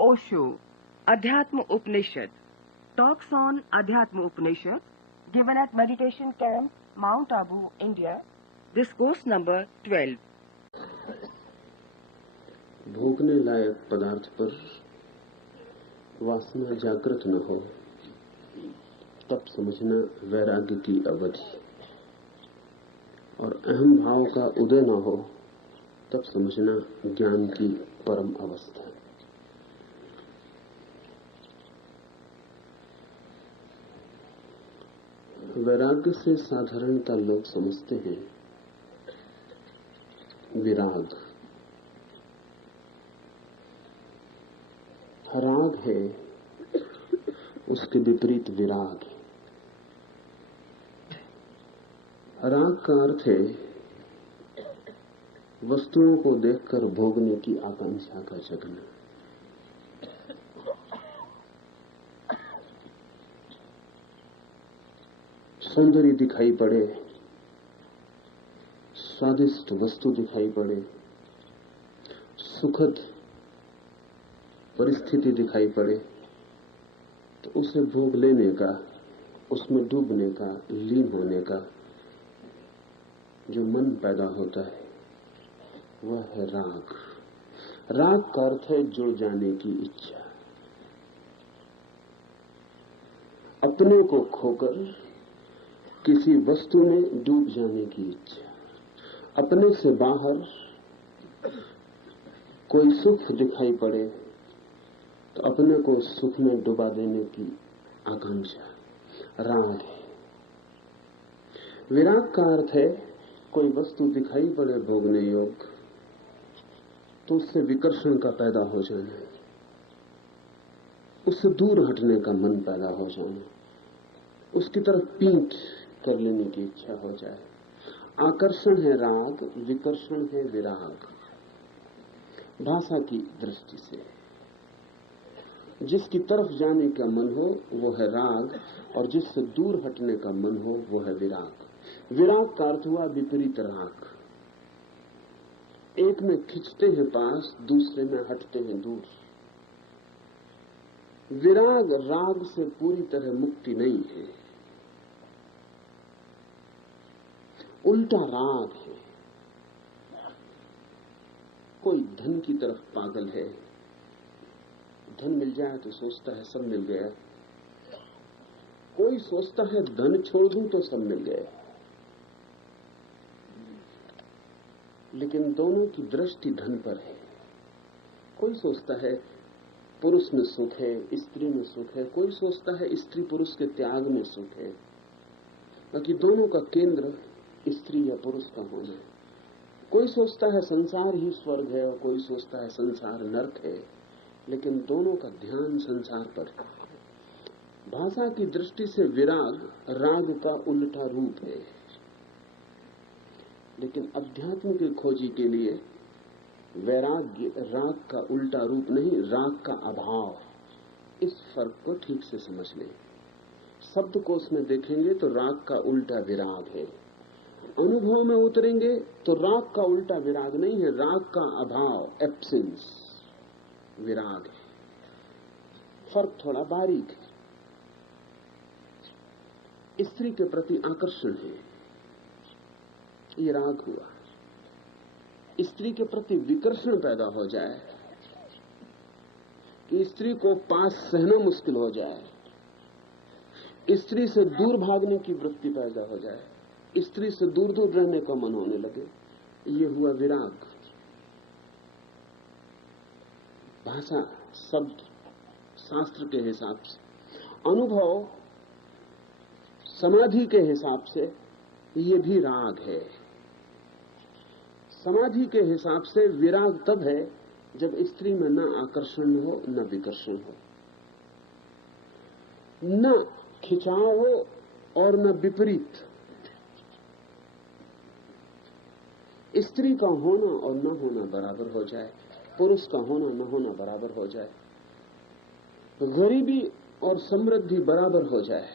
Osho, Adhyatma Upanishad, talks on Adhyatma Upanishad, given at Meditation Camp, Mount Abu, India. Discourse number 12. भोगने लायक पदार्थ पर वासना जागृत न हो तब समझना वैराग्य की अवधि, और अहम भाव का उदय न हो तब समझना ज्ञान की परम अवस्था। वैराग्य से साधारणता लोग समझते हैं विराग। राग है, उसके विपरीत विराग है। राग का अर्थ है वस्तुओं को देखकर भोगने की आकांक्षा का जगना। सौंदर्य दिखाई पड़े, स्वादिष्ट वस्तु दिखाई पड़े, सुखद परिस्थिति दिखाई पड़े तो उसे भोग लेने का, उसमें डूबने का, लीन होने का जो मन पैदा होता है वह है राग। राग का अर्थ है जुड़ जाने की इच्छा, अपने को खोकर किसी वस्तु में डूब जाने की इच्छा, अपने से बाहर कोई सुख दिखाई पड़े तो अपने को सुख में डुबा देने की आकांक्षा राग है। विराग का अर्थ है कोई वस्तु दिखाई पड़े भोगने योग्य तो उससे विकर्षण का पैदा हो जाना, उससे दूर हटने का मन पैदा हो जाना, उसकी तरफ पीठ कर लेने की इच्छा हो जाए। आकर्षण है राग, विकर्षण है विराग। भाषा की दृष्टि से जिसकी तरफ जाने का मन हो वो है राग, और जिससे दूर हटने का मन हो वो है विराग। विराग का अर्थ हुआ विपरीत राग। एक में खिंचते हैं पास, दूसरे में हटते हैं दूर। विराग राग से पूरी तरह मुक्ति नहीं है, उल्टा राग है। कोई धन की तरफ पागल है, धन मिल जाए तो सोचता है सब मिल गया। कोई सोचता है धन छोड़ दूं तो सब मिल गया। लेकिन दोनों की दृष्टि धन पर है। कोई सोचता है पुरुष में सुख है, स्त्री में सुख है। कोई सोचता है स्त्री पुरुष के त्याग में सुख है। बाकी दोनों का केंद्र स्त्री या पुरुष का होना है। कोई सोचता है संसार ही स्वर्ग है और कोई सोचता है संसार नरक है, लेकिन दोनों का ध्यान संसार पर है। भाषा की दृष्टि से विराग राग का उल्टा रूप है, लेकिन अध्यात्म की खोजी के लिए वैराग्य राग का उल्टा रूप नहीं, राग का अभाव। इस फर्क को ठीक से समझ लें। शब्दकोश में देखेंगे तो राग का उल्टा विराग है। अनुभव में उतरेंगे तो राग का उल्टा विराग नहीं है, राग का अभाव, एब्सेंस विराग है। फर्क थोड़ा बारीक है। स्त्री के प्रति आकर्षण है, ये राग हुआ। स्त्री के प्रति विकर्षण पैदा हो जाए कि स्त्री को पास सहना मुश्किल हो जाए, स्त्री से दूर भागने की वृत्ति पैदा हो जाए, स्त्री से दूर दूर रहने का मन होने लगे, ये हुआ विराग। भाषा शब्द शास्त्र के हिसाब से, अनुभव समाधि के हिसाब से ये भी राग है। समाधि के हिसाब से विराग तब है जब स्त्री में न आकर्षण हो न विकर्षण हो, न खिंचाव हो और न विपरीत। स्त्री का होना और न होना बराबर हो जाए, पुरुष का होना न होना बराबर हो जाए, गरीबी और समृद्धि बराबर हो जाए,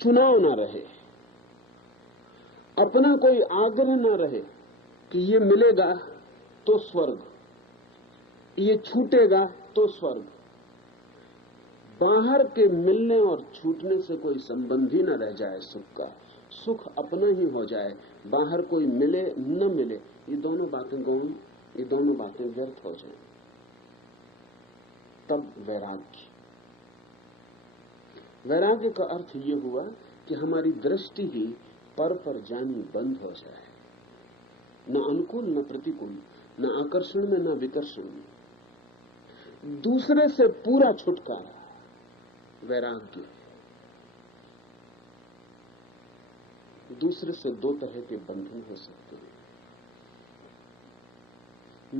चुनाव ना रहे, अपना कोई आग्रह ना रहे कि ये मिलेगा तो स्वर्ग, ये छूटेगा तो स्वर्ग। बाहर के मिलने और छूटने से कोई संबंध ही न रह जाए सुख का, सुख अपना ही हो जाए। बाहर कोई मिले न मिले, ये दोनों बातें गौण, ये दोनों बातें व्यर्थ हो जाए, तब वैराग्य। वैराग्य का अर्थ ये हुआ कि हमारी दृष्टि ही पर जानी बंद हो जाए, न अनुकूल न प्रतिकूल, न आकर्षण में न विकर्षण में, दूसरे से पूरा छुटकारा, वैराग्य। दूसरे से दो तरह के बंधन हो सकते हैं।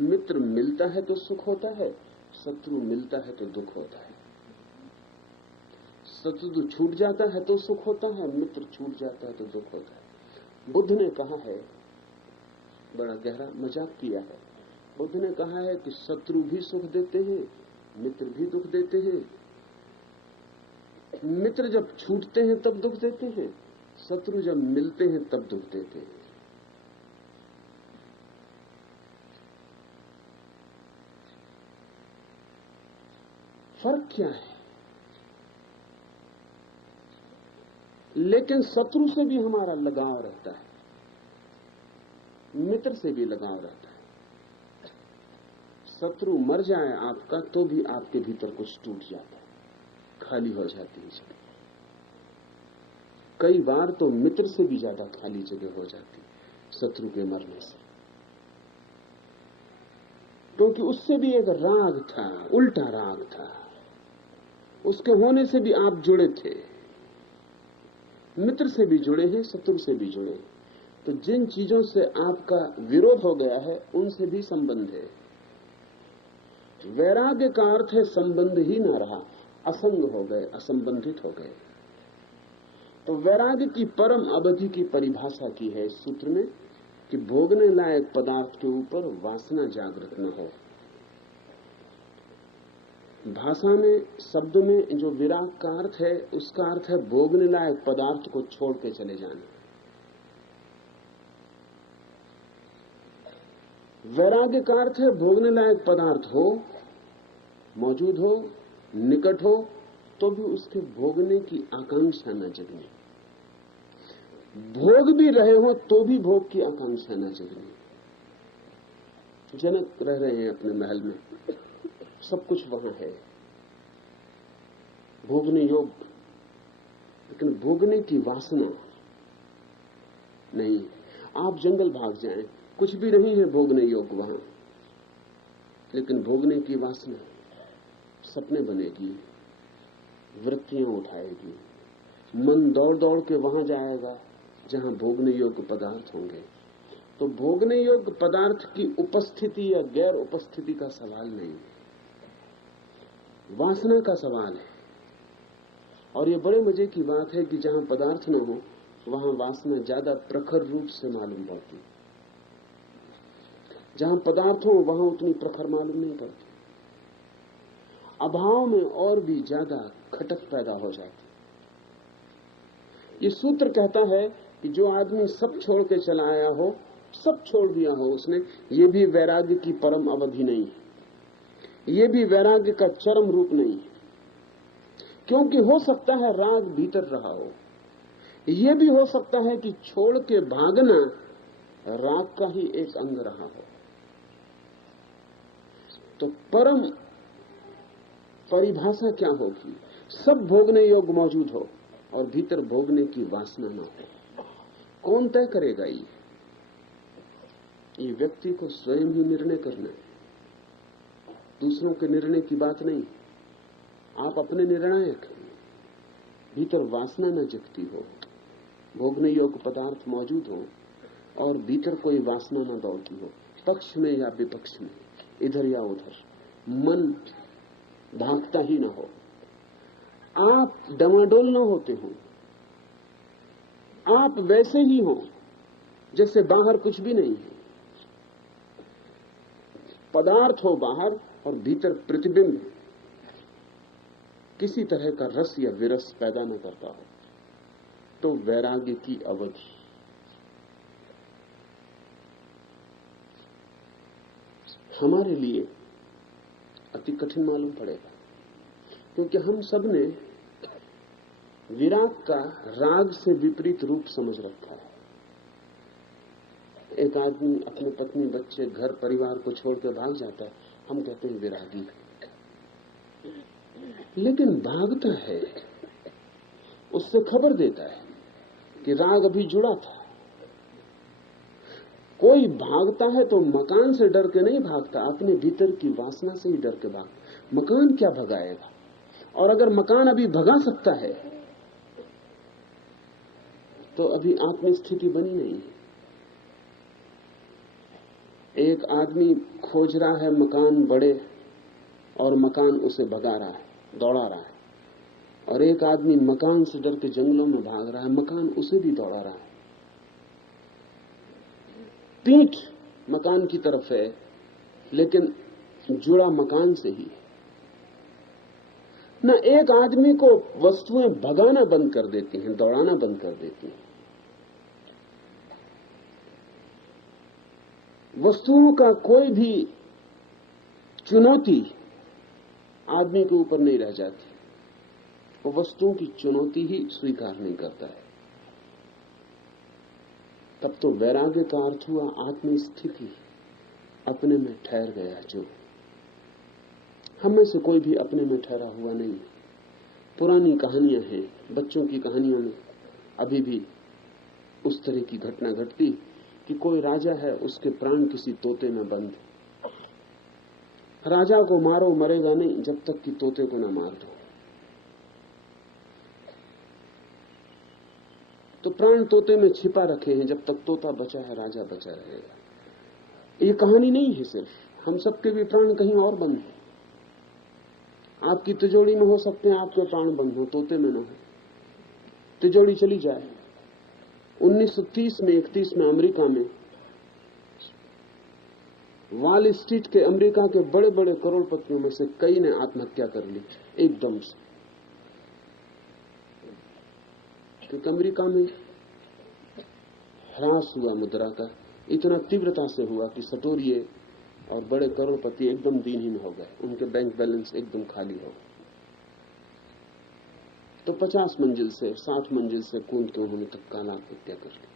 मित्र मिलता है तो सुख होता है, शत्रु मिलता है तो दुख होता है। शत्रु छूट जाता है तो सुख होता है, मित्र छूट जाता है तो दुख होता है। बुद्ध ने कहा है, बड़ा गहरा मजाक किया है, बुद्ध ने कहा है कि शत्रु भी सुख देते हैं, मित्र भी दुख देते हैं। मित्र जब छूटते हैं तब दुख देते हैं, शत्रु जब मिलते हैं तब दुख देते हैं। फर्क क्या है? लेकिन शत्रु से भी हमारा लगाव रहता है, मित्र से भी लगाव रहता है। शत्रु मर जाए आपका तो भी आपके भीतर कुछ टूट जाता है, खाली हो जाती है जगह। कई बार तो मित्र से भी ज्यादा खाली जगह हो जाती है शत्रु के मरने से, क्योंकि उससे भी एक राग था, उल्टा राग था, उसके होने से भी आप जुड़े थे। मित्र से भी जुड़े हैं, शत्रु से भी जुड़े हैं। तो जिन चीजों से आपका विरोध हो गया है उनसे भी संबंध है। वैराग्य का अर्थ है संबंध ही ना रहा, असंग हो गए, असंबंधित हो गए। तो वैराग्य की परम अवधि की परिभाषा की है इस सूत्र में कि भोगने लायक पदार्थ के ऊपर वासना जागृत न हो। भाषा में, शब्द में जो विराग का अर्थ है, उसका अर्थ है भोगने लायक पदार्थ को छोड़ के चले जाना। वैराग्य का अर्थ है भोगने लायक पदार्थ हो, मौजूद हो, निकट हो, तो भी उसके भोगने की आकांक्षा न जगनी। भोग भी रहे हो तो भी भोग की आकांक्षा न जगनी। जनक रह रहे हैं अपने महल में, सब कुछ वहां है, भोगने योग्य, लेकिन भोगने की वासना नहीं। आप जंगल भाग जाएं, कुछ भी नहीं है भोगने योग्य वहां, लेकिन भोगने की वासना सपने बनेगी, वृत्तियां उठाएगी, मन दौड़ दौड़ के वहां जाएगा जहां भोगने योग्य पदार्थ होंगे। तो भोगने योग्य पदार्थ की उपस्थिति या गैर उपस्थिति का सवाल नहीं, वासना का सवाल है। और ये बड़े मजे की बात है कि जहां पदार्थ न हो वहां वासना ज्यादा प्रखर रूप से मालूम पड़ती, जहां पदार्थ हो वहां उतनी प्रखर मालूम नहीं पड़ती। अभाव में और भी ज्यादा खटक पैदा हो जाती। ये सूत्र कहता है कि जो आदमी सब छोड़ के चला आया हो, सब छोड़ दिया हो उसने, ये भी वैराग्य की परम अवधि नहीं है, ये भी वैराग्य का चरम रूप नहीं है। क्योंकि हो सकता है राग भीतर रहा हो, ये भी हो सकता है कि छोड़ के भागना राग का ही एक अंग रहा हो। तो परम परिभाषा क्या होगी? सब भोगने योग्य मौजूद हो और भीतर भोगने की वासना न हो। कौन तय करेगा? ये व्यक्ति को स्वयं ही निर्णय करना है, दूसरों के निर्णय की बात नहीं। आप अपने निर्णायक हैं। भीतर वासना न जगती हो, भोगने योग्य पदार्थ मौजूद हो और भीतर कोई वासना न दौड़ती हो, पक्ष में या विपक्ष में, इधर या उधर, मन भागता ही ना हो, आप डमाडोल न होते हो, आप वैसे ही हो जैसे बाहर कुछ भी नहीं है। पदार्थ हो बाहर और भीतर प्रतिबिंब किसी तरह का रस या विरस पैदा न करता हो, तो वैराग्य की अवधि। हमारे लिए अति कठिन मालूम पड़ेगा, क्योंकि हम सब ने विराग का राग से विपरीत रूप समझ रखा है। एक आदमी अपने पत्नी, बच्चे, घर परिवार को छोड़कर भाग जाता है, हम कहते हैं विरागी है। लेकिन भागता है, उससे खबर देता है कि राग अभी जुड़ा था। कोई भागता है तो मकान से डर के नहीं भागता, अपने भीतर की वासना से ही डर के भागता। मकान क्या भगाएगा? और अगर मकान अभी भगा सकता है तो अभी आत्म स्थिति बनी नहीं है। एक आदमी खोज रहा है मकान बड़े और मकान उसे भगा रहा है, दौड़ा रहा है, और एक आदमी मकान से डर के जंगलों में भाग रहा है, मकान उसे भी दौड़ा रहा है। पीठ मकान की तरफ है, लेकिन जुड़ा मकान से ही। न एक आदमी को वस्तुएं भगाना बंद कर देती हैं, दौड़ाना बंद कर देती हैं। वस्तुओं का कोई भी चुनौती आदमी के ऊपर नहीं रह जाती, वो वस्तुओं की चुनौती ही स्वीकार नहीं करता है। तब तो वैराग्य का अर्थ हुआ आत्म स्थिति, अपने में ठहर गया। जो हम में से कोई भी अपने में ठहरा हुआ नहीं। पुरानी कहानियां हैं, बच्चों की कहानियों में अभी भी उस तरह की घटना घटती कि कोई राजा है, उसके प्राण किसी तोते में बंद। राजा को मारो, मरेगा नहीं जब तक कि तोते को ना मार दो। तो प्राण तोते में छिपा रखे हैं, जब तक तोता बचा है राजा बचा रहेगा। ये कहानी नहीं है सिर्फ, हम सबके भी प्राण कहीं और बंद हैं। आपकी तिजोरी में हो सकते हैं आपके प्राण बंद हो, तोते में ना हो। तिजोरी चली जाए। 1930 में 31 में अमेरिका में वॉल स्ट्रीट के अमेरिका के बड़े बड़े करोड़पतियों में से कई ने आत्महत्या कर ली एकदम से, क्योंकि अमेरिका में ह्रास हुआ मुद्रा का, इतना तीव्रता से हुआ कि सटोरिये और बड़े करोड़पति एकदम दीनहीन हो गए, उनके बैंक बैलेंस एकदम खाली हो गए। तो 50 मंजिल से 60 मंजिल से कूद के उन्होंने तत्काल आत्महत्या कर ली।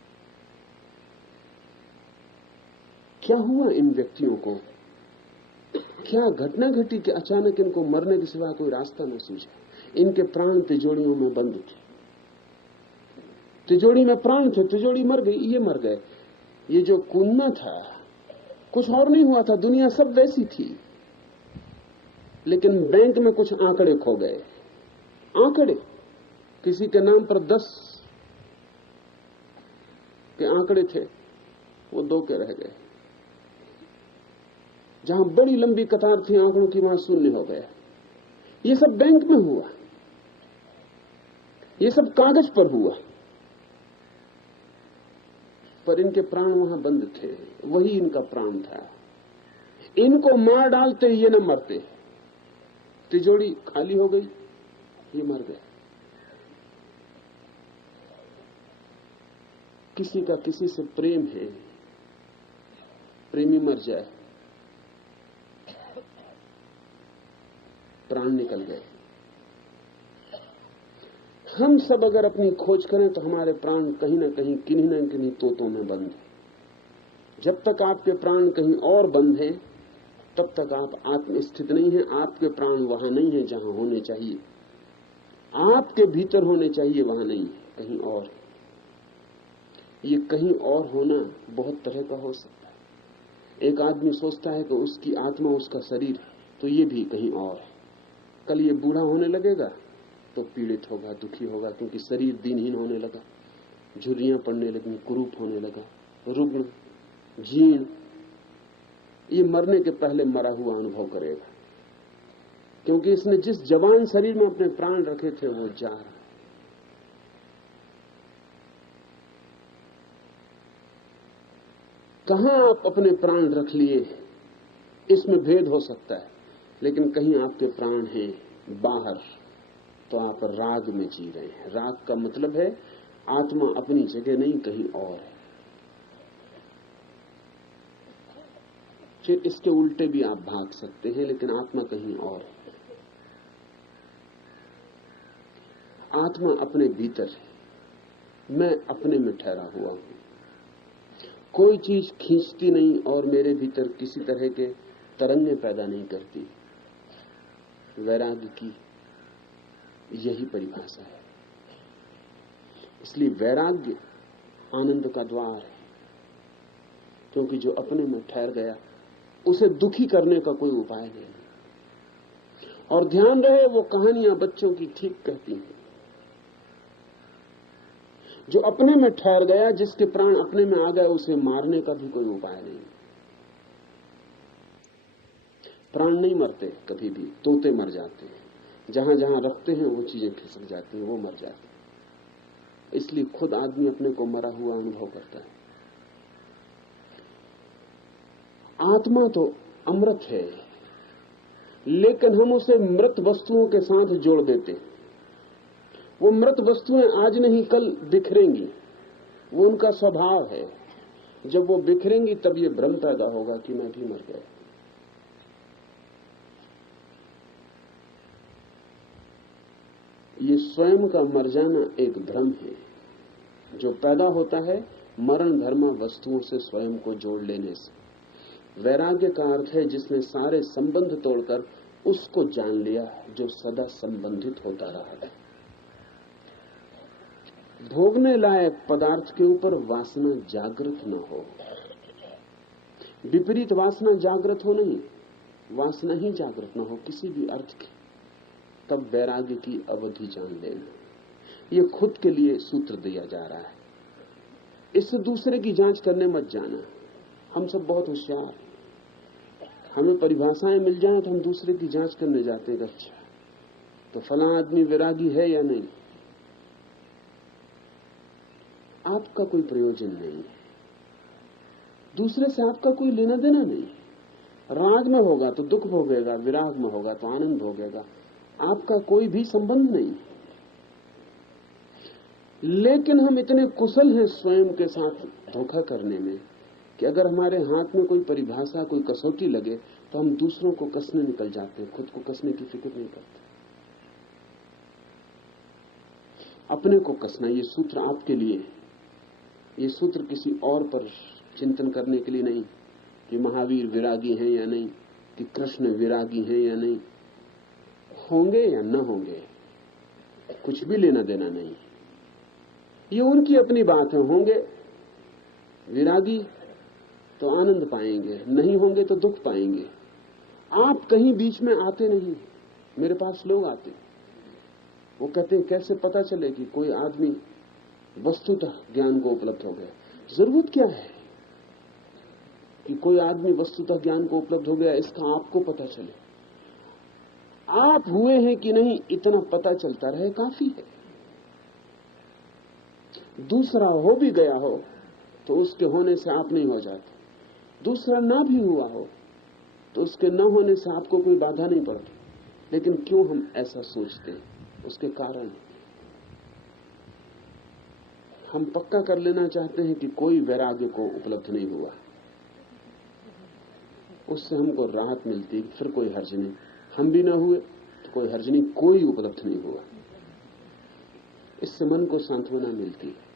क्या हुआ इन व्यक्तियों को? क्या घटना घटी कि अचानक इनको मरने के सिवा कोई रास्ता न सूझा? इनके प्राण तिजोरियों में बंद थे, तिजोरी में प्राण थे, तिजोरी मर गई, ये मर गए। ये जो कूदना था कुछ और नहीं हुआ था, दुनिया सब वैसी थी, लेकिन बैंक में कुछ आंकड़े खो गए। आंकड़े, किसी के नाम पर 10 के आंकड़े थे, वो 2 के रह गए। जहां बड़ी लंबी कतार थी आंकड़ों की, वहां शून्य हो गया। ये सब बैंक में हुआ, ये सब कागज पर हुआ, पर इनके प्राण वहां बंद थे। वही इनका प्राण था। इनको मार डालते ये न मरते, तिजोरी खाली हो गई, ये मर गए। किसी का किसी से प्रेम है, प्रेमी मर जाए, प्राण निकल गए। हम सब अगर अपनी खोज करें तो हमारे प्राण कहीं ना कहीं किन्हीं न किन्हीं तोतों में बंद हैं। जब तक आपके प्राण कहीं और बंद हैं, तब तक आप आत्मस्थित नहीं हैं। आपके प्राण वहां नहीं है जहां होने चाहिए, आपके भीतर होने चाहिए, वहां नहीं है, कहीं और। ये कहीं और होना बहुत तरह का हो सकता है। एक आदमी सोचता है कि उसकी आत्मा उसका शरीर है, तो ये भी कहीं और है। कल ये बूढ़ा होने लगेगा तो पीड़ित होगा, दुखी होगा, क्योंकि शरीर दिनहीन होने लगा, झुर्रियां पड़ने लगी, कुरूप होने लगा, रुग्ण, जीर्ण। ये मरने के पहले मरा हुआ अनुभव करेगा, क्योंकि इसने जिस जवान शरीर में अपने प्राण रखे थे वो जा रहा। कहां आप अपने प्राण रख लिए, इसमें भेद हो सकता है, लेकिन कहीं आपके प्राण हैं बाहर, तो आप राग में जी रहे हैं। राग का मतलब है आत्मा अपनी जगह नहीं, कहीं और है। फिर इसके उल्टे भी आप भाग सकते हैं, लेकिन आत्मा कहीं और है। आत्मा अपने भीतर है, मैं अपने में ठहरा हुआ हूं। कोई चीज खींचती नहीं और मेरे भीतर किसी तरह के तरंगे पैदा नहीं करती। वैराग्य की यही परिभाषा है। इसलिए वैराग्य आनंद का द्वार है, क्योंकि जो अपने में ठहर गया उसे दुखी करने का कोई उपाय नहीं। और ध्यान रहे, वो कहानियां बच्चों की ठीक कहती हैं। जो अपने में ठहर गया, जिसके प्राण अपने में आ गए, उसे मारने का भी कोई उपाय नहीं। प्राण नहीं मरते कभी भी, तोते मर जाते हैं। जहां जहां रखते हैं वो चीजें खिसक जाती हैं, वो मर जाते हैं। इसलिए खुद आदमी अपने को मरा हुआ अनुभव करता है। आत्मा तो अमृत है, लेकिन हम उसे मृत वस्तुओं के साथ जोड़ देते हैं। वो मृत वस्तुएं आज नहीं कल बिखरेंगी, वो उनका स्वभाव है। जब वो बिखरेंगी तब ये भ्रम पैदा होगा कि मैं भी मर गया। ये स्वयं का मर जाना एक भ्रम है जो पैदा होता है मरण धर्मा वस्तुओं से स्वयं को जोड़ लेने से। वैराग्य का अर्थ है जिसने सारे संबंध तोड़कर उसको जान लिया जो सदा संबंधित होता रहा है। भोगने लायक पदार्थ के ऊपर वासना जागृत न हो। विपरीत वासना जागृत हो नहीं, वासना ही जागृत न हो किसी भी अर्थ की, तब वैराग्य की अवधि जान लेना। ये खुद के लिए सूत्र दिया जा रहा है। इससे दूसरे की जांच करने मत जाना। हम सब बहुत होशियार हैं, हमें परिभाषाएं मिल जाएं तो हम दूसरे की जांच करने जाते हैं। अच्छा, तो फलां आदमी वैरागी है या नहीं। आपका कोई प्रयोजन नहीं है, दूसरे से आपका कोई लेना देना नहीं। राग में होगा तो दुख भोगेगा, विराग में होगा तो आनंद भोगेगा। आपका कोई भी संबंध नहीं। लेकिन हम इतने कुशल हैं स्वयं के साथ धोखा करने में कि अगर हमारे हाथ में कोई परिभाषा, कोई कसौटी लगे तो हम दूसरों को कसने निकल जाते हैं, खुद को कसने की फिक्र नहीं करते। अपने को कसना, ये सूत्र आपके लिए है। ये सूत्र किसी और पर चिंतन करने के लिए नहीं कि महावीर विरागी हैं या नहीं, कि कृष्ण विरागी हैं या नहीं, होंगे या न होंगे, कुछ भी लेना देना नहीं। ये उनकी अपनी बात है। होंगे विरागी तो आनंद पाएंगे, नहीं होंगे तो दुख पाएंगे। आप कहीं बीच में आते नहीं। मेरे पास लोग आते, वो कहते हैं कैसे पता चले कि कोई आदमी वस्तुतः ज्ञान को उपलब्ध हो गया। जरूरत क्या है कि कोई आदमी वस्तुतः ज्ञान को उपलब्ध हो गया, इसका आपको पता चले। आप हुए हैं कि नहीं इतना पता चलता रहे काफी है। दूसरा हो भी गया हो तो उसके होने से आप नहीं हो जाते। दूसरा ना भी हुआ हो तो उसके न होने से आपको कोई बाधा नहीं पड़ती। लेकिन क्यों हम ऐसा सोचते हैं, उसके कारण हम पक्का कर लेना चाहते हैं कि कोई वैराग्य को उपलब्ध नहीं हुआ, उससे हमको राहत मिलती है, फिर कोई हर्ज नहीं। हम भी ना हुए तो कोई हर्ज नहीं, कोई उपलब्ध नहीं हुआ, इससे मन को सांत्वना मिलती है।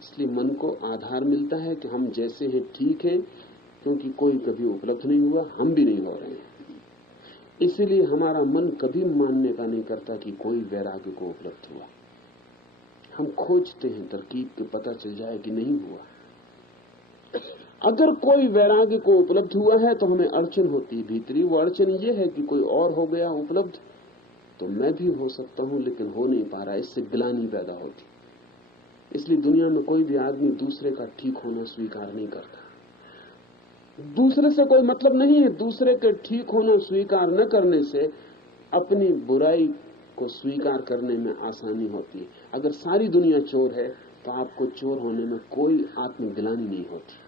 इसलिए मन को आधार मिलता है कि हम जैसे हैं ठीक है, क्योंकि कोई कभी उपलब्ध नहीं हुआ, हम भी नहीं हो रहे हैं। इसीलिए हमारा मन कभी मानने का नहीं करता कि कोई वैराग्य को उपलब्ध हुआ। हम खोजते हैं तरकीब के, पता चल जाए कि नहीं हुआ। अगर कोई वैराग्य को उपलब्ध हुआ है तो हमें अड़चन होती है भीतरी। वो अड़चन ये है कि कोई और हो गया उपलब्ध तो मैं भी हो सकता हूं, लेकिन हो नहीं पा रहा। इससे ग्लानि पैदा होती। इसलिए दुनिया में कोई भी आदमी दूसरे का ठीक होना स्वीकार नहीं करता। दूसरे से कोई मतलब नहीं है। दूसरे के ठीक होना स्वीकार न करने से अपनी बुराई को स्वीकार करने में आसानी होती है। अगर सारी दुनिया चोर है तो आपको चोर होने में कोई आत्मग्लानि नहीं होती।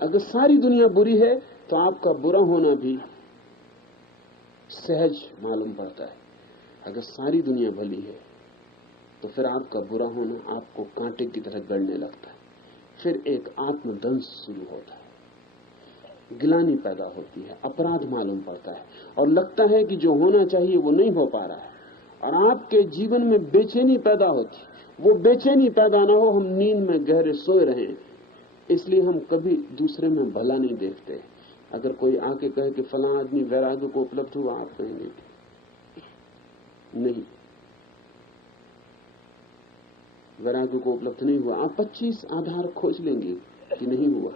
अगर सारी दुनिया बुरी है तो आपका बुरा होना भी सहज मालूम पड़ता है। अगर सारी दुनिया भली है तो फिर आपका बुरा होना आपको कांटे की तरह गड़ने लगता है। फिर एक आत्मदंश शुरू होता है, गिलानी पैदा होती है, अपराध मालूम पड़ता है और लगता है कि जो होना चाहिए वो नहीं हो पा रहा है, और आपके जीवन में बेचैनी पैदा होती। वो बेचैनी पैदा ना हो, हम नींद में गहरे सोए रहें, इसलिए हम कभी दूसरे में भला नहीं देखते। अगर कोई आके कहे कि फलां आदमी वैराग्य को उपलब्ध हुआ, आप कहेंगे नहीं, वैराग्य को उपलब्ध नहीं हुआ। आप 25 आधार खोज लेंगे कि नहीं हुआ।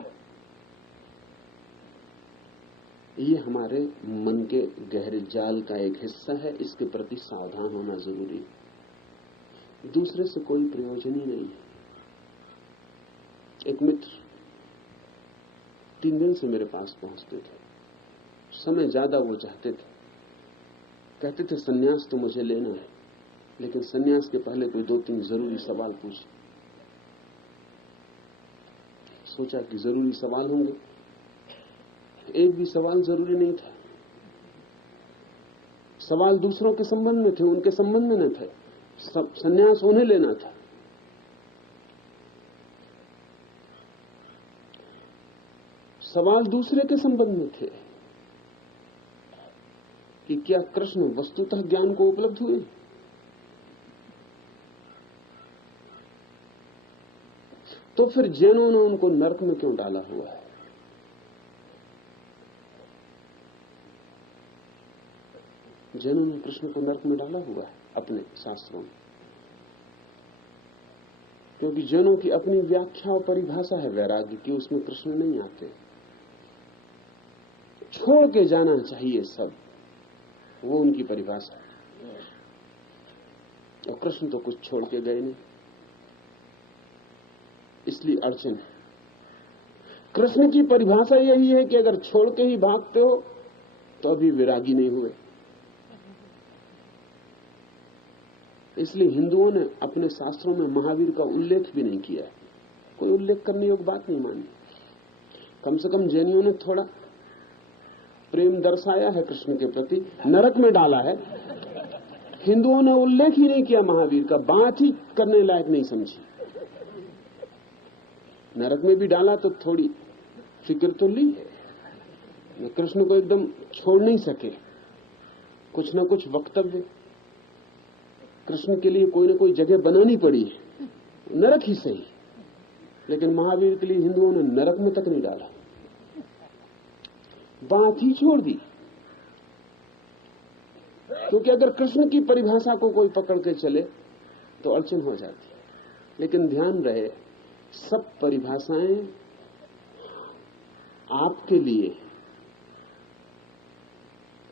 ये हमारे मन के गहरे जाल का एक हिस्सा है, इसके प्रति सावधान होना जरूरी है। दूसरे से कोई प्रयोजन ही नहीं है। एक मित्र 3 दिन से मेरे पास पहुंचते थे, समय ज्यादा वो चाहते थे, कहते थे सन्यास तो मुझे लेना है, लेकिन सन्यास के पहले कोई 2-3 जरूरी सवाल पूछे। सोचा कि जरूरी सवाल होंगे, एक भी सवाल जरूरी नहीं था। सवाल दूसरों के संबंध में थे, उनके संबंध में न थे। सन्यास उन्हें लेना था। सवाल दूसरे के संबंध में थे कि क्या कृष्ण वस्तुतः ज्ञान को उपलब्ध हुए। तो फिर जैनों ने उनको नरक में क्यों डाला हुआ है? जैनों ने कृष्ण को नरक में डाला हुआ है अपने शास्त्रों में, क्योंकि जैनों की अपनी व्याख्या और परिभाषा है वैराग्य की, उसमें कृष्ण नहीं आते। छोड़ के जाना चाहिए सब, वो उनकी परिभाषा है। और कृष्ण तो कुछ छोड़ के गए नहीं, इसलिए अड़चन है। कृष्ण की परिभाषा यही है कि अगर छोड़ के ही भागते हो तो अभी विरागी नहीं हुए। इसलिए हिंदुओं ने अपने शास्त्रों में महावीर का उल्लेख भी नहीं किया है, कोई उल्लेख करने योग्य बात नहीं मानी। कम से कम जैनियों ने थोड़ा प्रेम दर्शाया है कृष्ण के प्रति, नरक में डाला है। हिंदुओं ने उल्लेख ही नहीं किया महावीर का, बात ही करने लायक नहीं समझी। नरक में भी डाला तो थोड़ी फिक्र तो ली है, कृष्ण को एकदम छोड़ नहीं सके, कुछ ना कुछ वक्तव्य कृष्ण के लिए कोई ना कोई जगह बनानी पड़ी है, नरक ही सही। लेकिन महावीर के लिए हिंदुओं ने नरक में तक नहीं डाला, बात ही छोड़ दी। क्योंकि अगर कृष्ण की परिभाषा को कोई पकड़ के चले तो अड़चन हो जाती है। लेकिन ध्यान रहे, सब परिभाषाएं आपके लिए,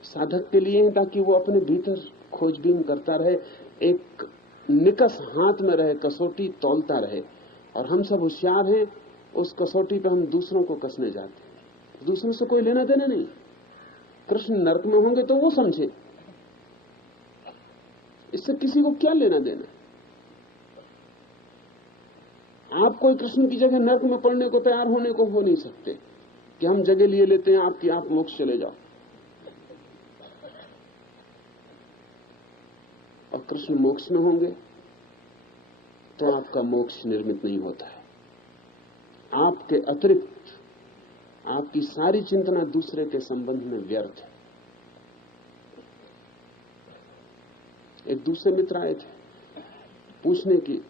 साधक के लिए, ताकि वो अपने भीतर खोजबीन करता रहे, एक निकस हाथ में रहे, कसौटी तौलता रहे। और हम सब होशियार हैं, उस कसौटी पे हम दूसरों को कसने जाते हैं। दूसरों से कोई लेना देना नहीं। कृष्ण नरक में होंगे तो वो समझे, इससे किसी को क्या लेना देना। आप कोई कृष्ण की जगह नरक में पड़ने को तैयार होने को हो नहीं सकते कि हम जगह लिए लेते हैं आपकी, आप मोक्ष चले जाओ। और कृष्ण मोक्ष में होंगे तो आपका मोक्ष निर्मित नहीं होता है। आपके अतिरिक्त आपकी सारी चिंतना दूसरे के संबंध में व्यर्थ है। एक दूसरे मित्र आए थे पूछने की,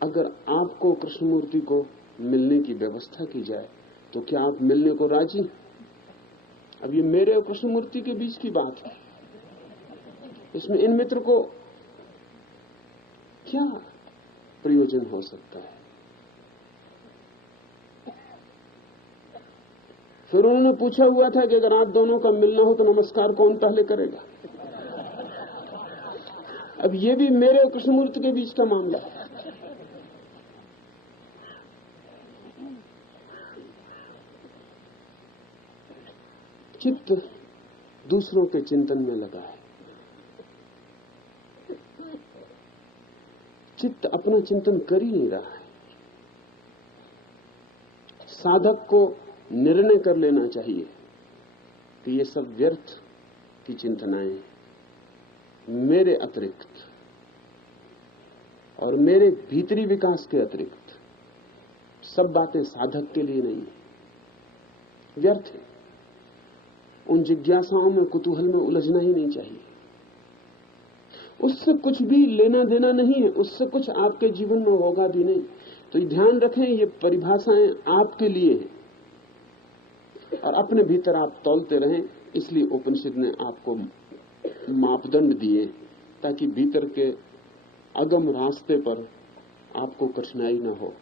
अगर आपको कृष्णमूर्ति को मिलने की व्यवस्था की जाए तो क्या आप मिलने को राजी? अब ये मेरे और कृष्णमूर्ति के बीच की बात है, इसमें इन मित्र को क्या प्रयोजन हो सकता है? फिर उन्होंने पूछा हुआ था कि अगर आप दोनों का मिलना हो तो नमस्कार कौन पहले करेगा? अब ये भी मेरे और कृष्णमूर्ति के बीच का मामला है। चित्त दूसरों के चिंतन में लगा है, चित्त अपना चिंतन कर ही नहीं रहा है। साधक को निर्णय कर लेना चाहिए कि ये सब व्यर्थ की चिंतनाएं, मेरे अतिरिक्त और मेरे भीतरी विकास के अतिरिक्त सब बातें साधक के लिए नहीं है, व्यर्थ है। उन जिज्ञासाओं में, कुतूहल में उलझना ही नहीं चाहिए। उससे कुछ भी लेना देना नहीं है, उससे कुछ आपके जीवन में होगा भी नहीं। तो ये ध्यान रखें, ये परिभाषाएं आपके लिए हैं और अपने भीतर आप तौलते रहें। इसलिए उपनिषद ने आपको मापदंड दिए ताकि भीतर के अगम रास्ते पर आपको कठिनाई ना हो।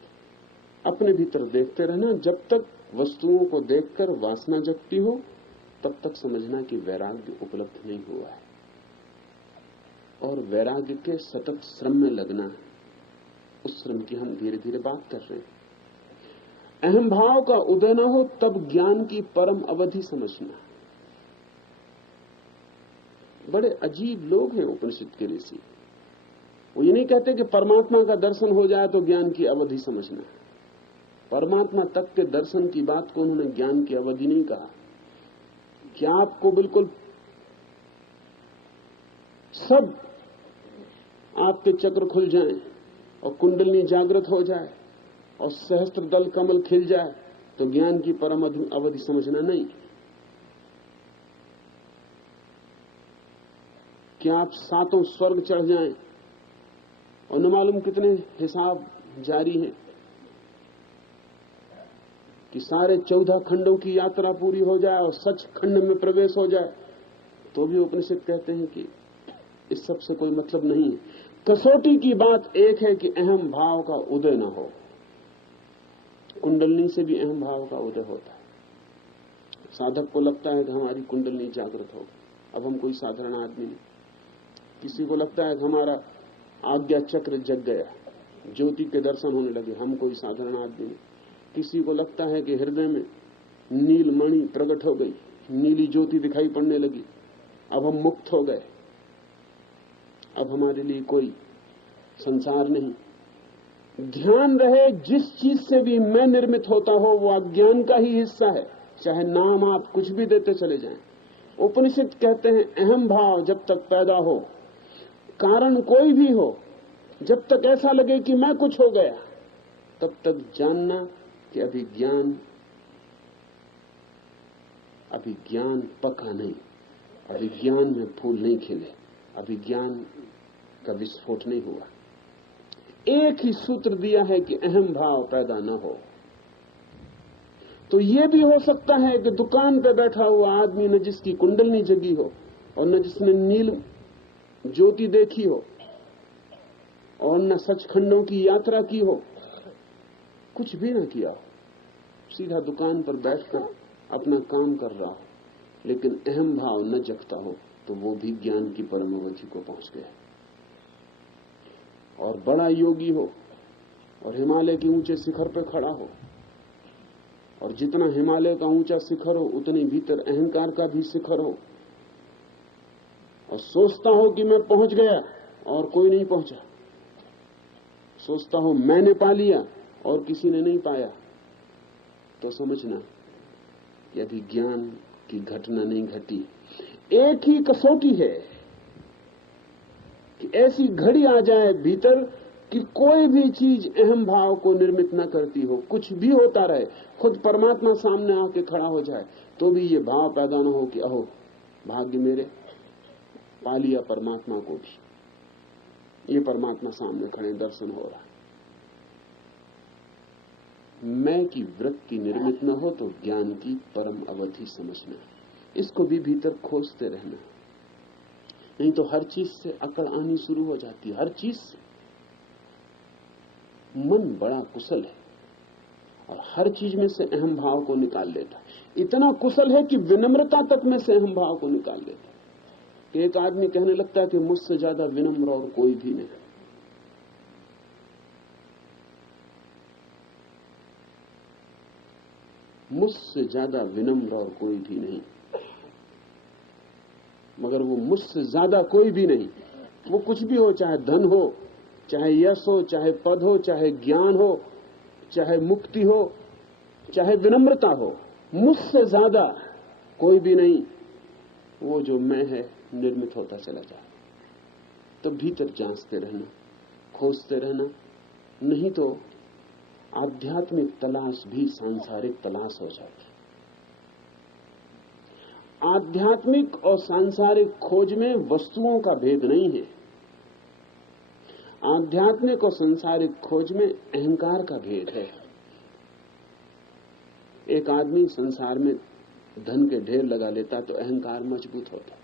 अपने भीतर देखते रहना। जब तक वस्तुओं को देखकर वासना जगती हो तब तक समझना कि वैराग्य उपलब्ध नहीं हुआ है, और वैराग्य के सतत श्रम में लगना है। उस श्रम की हम धीरे धीरे बात कर रहे हैं। अहम भाव का उदय न हो तब ज्ञान की परम अवधि समझना। बड़े अजीब लोग हैं उपनिषद के ऋषि। वो ये नहीं कहते कि परमात्मा का दर्शन हो जाए तो ज्ञान की अवधि समझना। परमात्मा तक के दर्शन की बात को उन्होंने ज्ञान की अवधि नहीं कहा। क्या आपको बिल्कुल सब आपके चक्र खुल जाएं और कुंडलिनी जागृत हो जाए और सहस्त्र दल कमल खिल जाए तो ज्ञान की परम अवधि समझना नहीं। क्या आप सातों स्वर्ग चढ़ जाएं और न मालूम कितने हिसाब जारी हैं कि सारे 14 खंडों की यात्रा पूरी हो जाए और सच खंड में प्रवेश हो जाए, तो भी उपनिषद कहते हैं कि इस सब से कोई मतलब नहीं है। कसौटी की बात एक है कि अहम भाव का उदय न हो। कुंडलनी से भी अहम भाव का उदय होता है। साधक को लगता है कि हमारी कुंडलनी जागृत हो, अब हम कोई साधारण आदमी नहीं। किसी को लगता है कि हमारा आज्ञा चक्र जग गया, ज्योति के दर्शन होने लगे, हम कोई साधारण आदमी नहीं। किसी को लगता है कि हृदय में नील मणि प्रकट हो गई, नीली ज्योति दिखाई पड़ने लगी, अब हम मुक्त हो गए, अब हमारे लिए कोई संसार नहीं। ध्यान रहे, जिस चीज से भी मैं निर्मित होता हो वो अज्ञान का ही हिस्सा है, चाहे नाम आप कुछ भी देते चले जाएं। उपनिषद कहते हैं अहम भाव जब तक पैदा हो, कारण कोई भी हो, जब तक ऐसा लगे कि मैं कुछ हो गया, तब तक जानना कि अभी ज्ञान पका नहीं, अभी ज्ञान में फूल नहीं खिले, अभी ज्ञान का विस्फोट नहीं हुआ। एक ही सूत्र दिया है कि अहम भाव पैदा न हो। तो यह भी हो सकता है कि दुकान पर बैठा हुआ आदमी न जिसकी कुंडलनी जगी हो और न जिसने नील ज्योति देखी हो और न सचखंडों की यात्रा की हो, कुछ भी न किया हो, सीधा दुकान पर बैठकर अपना काम कर रहा हो, लेकिन अहम भाव न जगता हो, तो वो भी ज्ञान की परम अवधि को पहुंच गया। और बड़ा योगी हो और हिमालय के ऊंचे शिखर पर खड़ा हो, और जितना हिमालय का ऊंचा शिखर हो उतनी भीतर अहंकार का भी शिखर हो, और सोचता हो कि मैं पहुंच गया और कोई नहीं पहुंचा, सोचता हो मैंने पा लिया और किसी ने नहीं पाया, तो समझना कि अभी ज्ञान की घटना नहीं घटी। एक ही कसौटी है कि ऐसी घड़ी आ जाए भीतर कि कोई भी चीज अहम भाव को निर्मित न करती हो, कुछ भी होता रहे, खुद परमात्मा सामने आके खड़ा हो जाए, तो भी ये भाव पैदा न हो कि अहो भाग्य मेरे, पा लिया परमात्मा को भी, ये परमात्मा सामने खड़े, दर्शन हो रहा। मैं की वृत्ति निर्मित न हो तो ज्ञान की परम अवधि समझना, इसको भी भीतर खोजते रहना। नहीं तो हर चीज से अकड़ आनी शुरू हो जाती है। हर चीज से मन बड़ा कुशल है और हर चीज में से अहम भाव को निकाल लेता है। इतना कुशल है कि विनम्रता तक में से अहम भाव को निकाल लेता है। कि एक आदमी कहने लगता है कि मुझसे ज्यादा विनम्र और कोई भी नहीं। मुझसे ज्यादा विनम्र और कोई भी नहीं। मगर वो मुझसे ज्यादा कोई भी नहीं, वो कुछ भी हो, चाहे धन हो, चाहे यश हो, चाहे पद हो, चाहे ज्ञान हो, चाहे मुक्ति हो, चाहे विनम्रता हो, मुझसे ज्यादा कोई भी नहीं। वो जो मैं है निर्मित होता चला जाए। तो भीतर जांचते रहना, खोजते रहना, नहीं तो आध्यात्मिक तलाश भी सांसारिक तलाश हो जाती। आध्यात्मिक और सांसारिक खोज में वस्तुओं का भेद नहीं है। आध्यात्मिक और सांसारिक खोज में अहंकार का भेद है। एक आदमी संसार में धन के ढेर लगा लेता तो अहंकार मजबूत होता।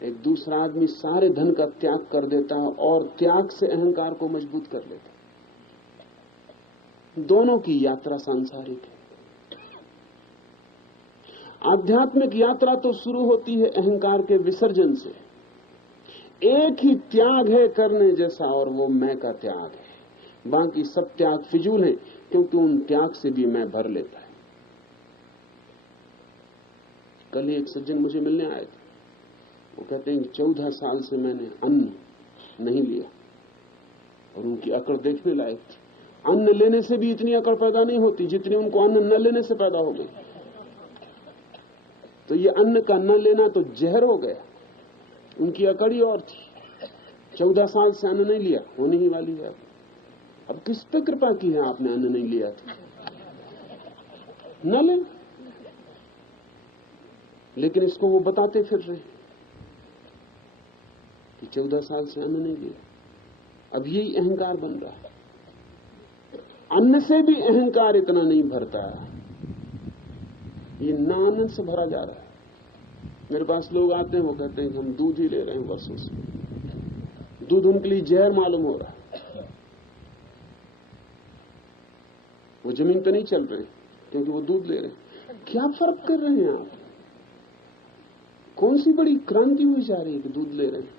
एक दूसरा आदमी सारे धन का त्याग कर देता और त्याग से अहंकार को मजबूत कर लेता। दोनों की यात्रा सांसारिक है। आध्यात्मिक यात्रा तो शुरू होती है अहंकार के विसर्जन से। एक ही त्याग है करने जैसा, और वो मैं का त्याग है। बाकी सब त्याग फिजूल है, क्योंकि उन त्याग से भी मैं भर लेता है। कल ही एक सज्जन मुझे मिलने आए थे। वो कहते हैं 14 साल से मैंने अन्न नहीं लिया, और उनकी अकड़ देखने लायक थी। अन्न लेने से भी इतनी अकड़ पैदा नहीं होती जितनी उनको अन्न न लेने से पैदा हो गई। तो ये अन्न का न लेना तो जहर हो गया। उनकी अकड़ ही और थी। 14 साल से अन्न नहीं लिया, होने ही वाली है। अब किस पे कृपा की है आपने अन्न नहीं लिया था? न ले। लेकिन इसको वो बताते फिर रहे कि 14 साल से अन्न नहीं लिया। अब यही अहंकार बन रहा है। अन्न से भी अहंकार इतना नहीं भरता, ये ना आनंद से भरा जा रहा है। मेरे पास लोग आते हैं, वो कहते हैं कि हम दूध ही ले रहे हैं वर्षों से। दूध उनके लिए जहर मालूम हो रहा है। वो जमीन पे नहीं चल रहे क्योंकि वो दूध ले रहे हैं। क्या फर्क कर रहे हैं आप? कौन सी बड़ी क्रांति हुई जा रही है कि दूध ले रहे हैं?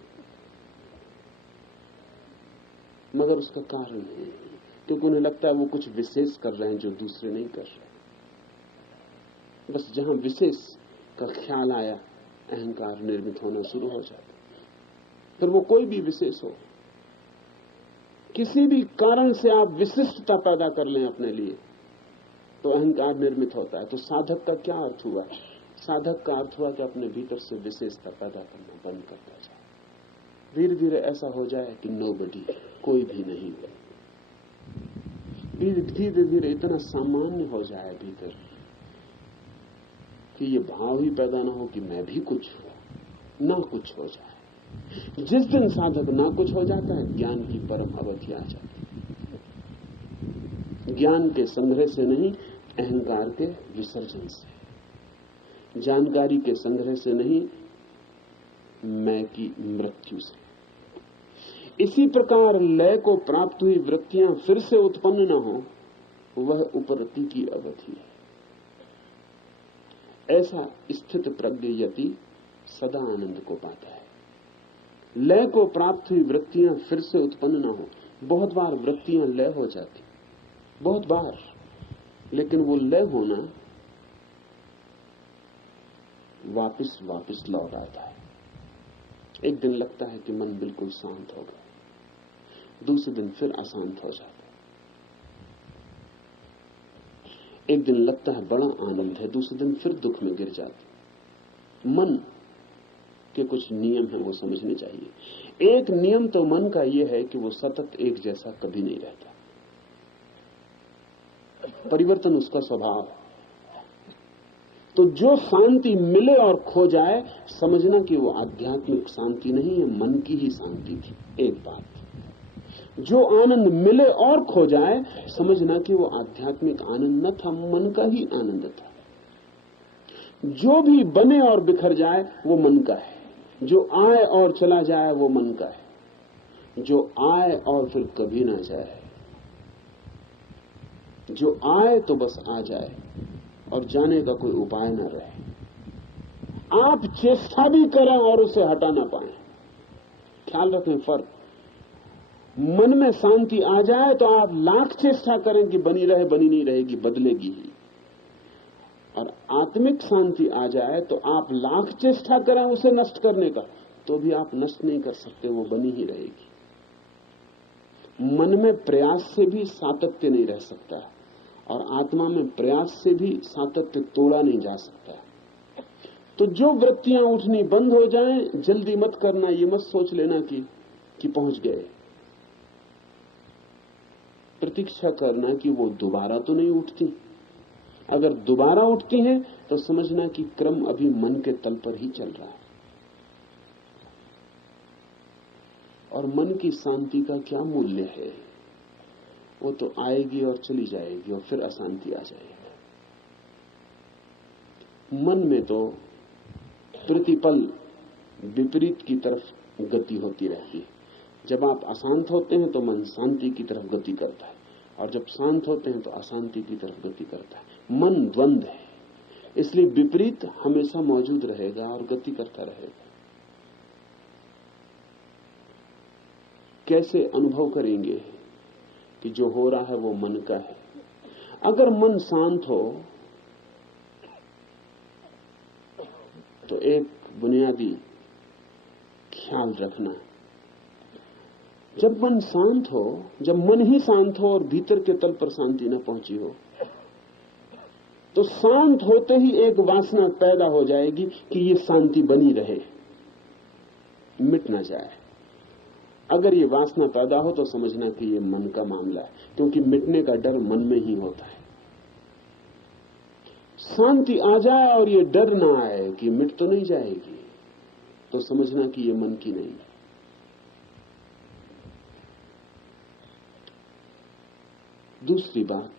मगर उसका कारण है क्योंकि उन्हें लगता है वो कुछ विशेष कर रहे हैं जो दूसरे नहीं कर रहे। बस जहां विशेष का ख्याल आया, अहंकार निर्मित होना शुरू हो जाता। फिर वो कोई भी विशेष हो, किसी भी कारण से आप विशिष्टता पैदा कर लें अपने लिए, तो अहंकार निर्मित होता है। तो साधक का क्या अर्थ हुआ? साधक का अर्थ हुआ कि अपने भीतर से विशेषता पैदा करना बंद करता जाए। धीरे धीरे ऐसा हो जाए कि नोबडी, कोई भी नहीं है। धीरे धीरे इतना सामान्य हो जाए भीतर कि ये भाव ही पैदा ना हो कि मैं भी कुछ हूं, ना कुछ हो जाए। जिस दिन साधक ना कुछ हो जाता है, ज्ञान की परम अवधि आ जाती है। ज्ञान के संग्रह से नहीं, अहंकार के विसर्जन से। जानकारी के संग्रह से नहीं, मैं की मृत्यु से। इसी प्रकार लय को प्राप्त हुई वृत्तियां फिर से उत्पन्न न हो, वह उपरति की अवधि है। ऐसा स्थित प्रज्ञ यति सदा आनंद को पाता है। लय को प्राप्त हुई वृत्तियां फिर से उत्पन्न न हो। बहुत बार वृत्तियां लय हो जाती, बहुत बार, लेकिन वो लय होना वापस लौट आता है। एक दिन लगता है कि मन बिल्कुल शांत हो गया, दूसरे दिन फिर अशांत हो जाता है। एक दिन लगता है बड़ा आनंद है, दूसरे दिन फिर दुख में गिर जाते। मन के कुछ नियम है, वो समझने चाहिए। एक नियम तो मन का यह है कि वो सतत एक जैसा कभी नहीं रहता। परिवर्तन उसका स्वभाव है। तो जो शांति मिले और खो जाए, समझना कि वो आध्यात्मिक शांति नहीं है, मन की ही शांति थी। एक बात, जो आनंद मिले और खो जाए, समझना कि वो आध्यात्मिक आनंद न था, मन का ही आनंद था। जो भी बने और बिखर जाए, वो मन का है। जो आए और चला जाए, वो मन का है। जो आए और फिर कभी ना जाए, जो आए तो बस आ जाए और जाने का कोई उपाय न रहे। आप चेष्टा भी करें और उसे हटा ना पाए। ख्याल रखें फर्क। मन में शांति आ जाए तो आप लाख चेष्टा करें कि बनी रहे, बनी नहीं रहेगी, बदलेगी ही। और आत्मिक शांति आ जाए तो आप लाख चेष्टा करें उसे नष्ट करने का, तो भी आप नष्ट नहीं कर सकते, वो बनी ही रहेगी। मन में प्रयास से भी सातत्य नहीं रह सकता, और आत्मा में प्रयास से भी सातत्य तोड़ा नहीं जा सकता। तो जो वृत्तियां उठनी बंद हो जाएं, जल्दी मत करना, ये मत सोच लेना कि पहुंच गए। प्रतीक्षा करना कि वो दोबारा तो नहीं उठती। अगर दोबारा उठती हैं तो समझना कि क्रम अभी मन के तल पर ही चल रहा है। और मन की शांति का क्या मूल्य है? वो तो आएगी और चली जाएगी और फिर अशांति आ जाएगी। मन में तो प्रतिपल विपरीत की तरफ गति होती रहती है। जब आप अशांत होते हैं तो मन शांति की तरफ गति करता है, और जब शांत होते हैं तो अशांति की तरफ गति करता है। मन द्वंद्व है, इसलिए विपरीत हमेशा मौजूद रहेगा और गति करता रहेगा। कैसे अनुभव करेंगे कि जो हो रहा है वो मन का है? अगर मन शांत हो तो एक बुनियादी ख्याल रखना, जब मन शांत हो, जब मन ही शांत हो और भीतर के तल पर शांति न पहुंची हो, तो शांत होते ही एक वासना पैदा हो जाएगी कि ये शांति बनी रहे, मिट ना जाए। अगर ये वासना पैदा हो तो समझना कि ये मन का मामला है, क्योंकि मिटने का डर मन में ही होता है। शांति आ जाए और ये डर ना आए कि मिट तो नहीं जाएगी, तो समझना कि ये मन की नहीं है। दूसरी बात,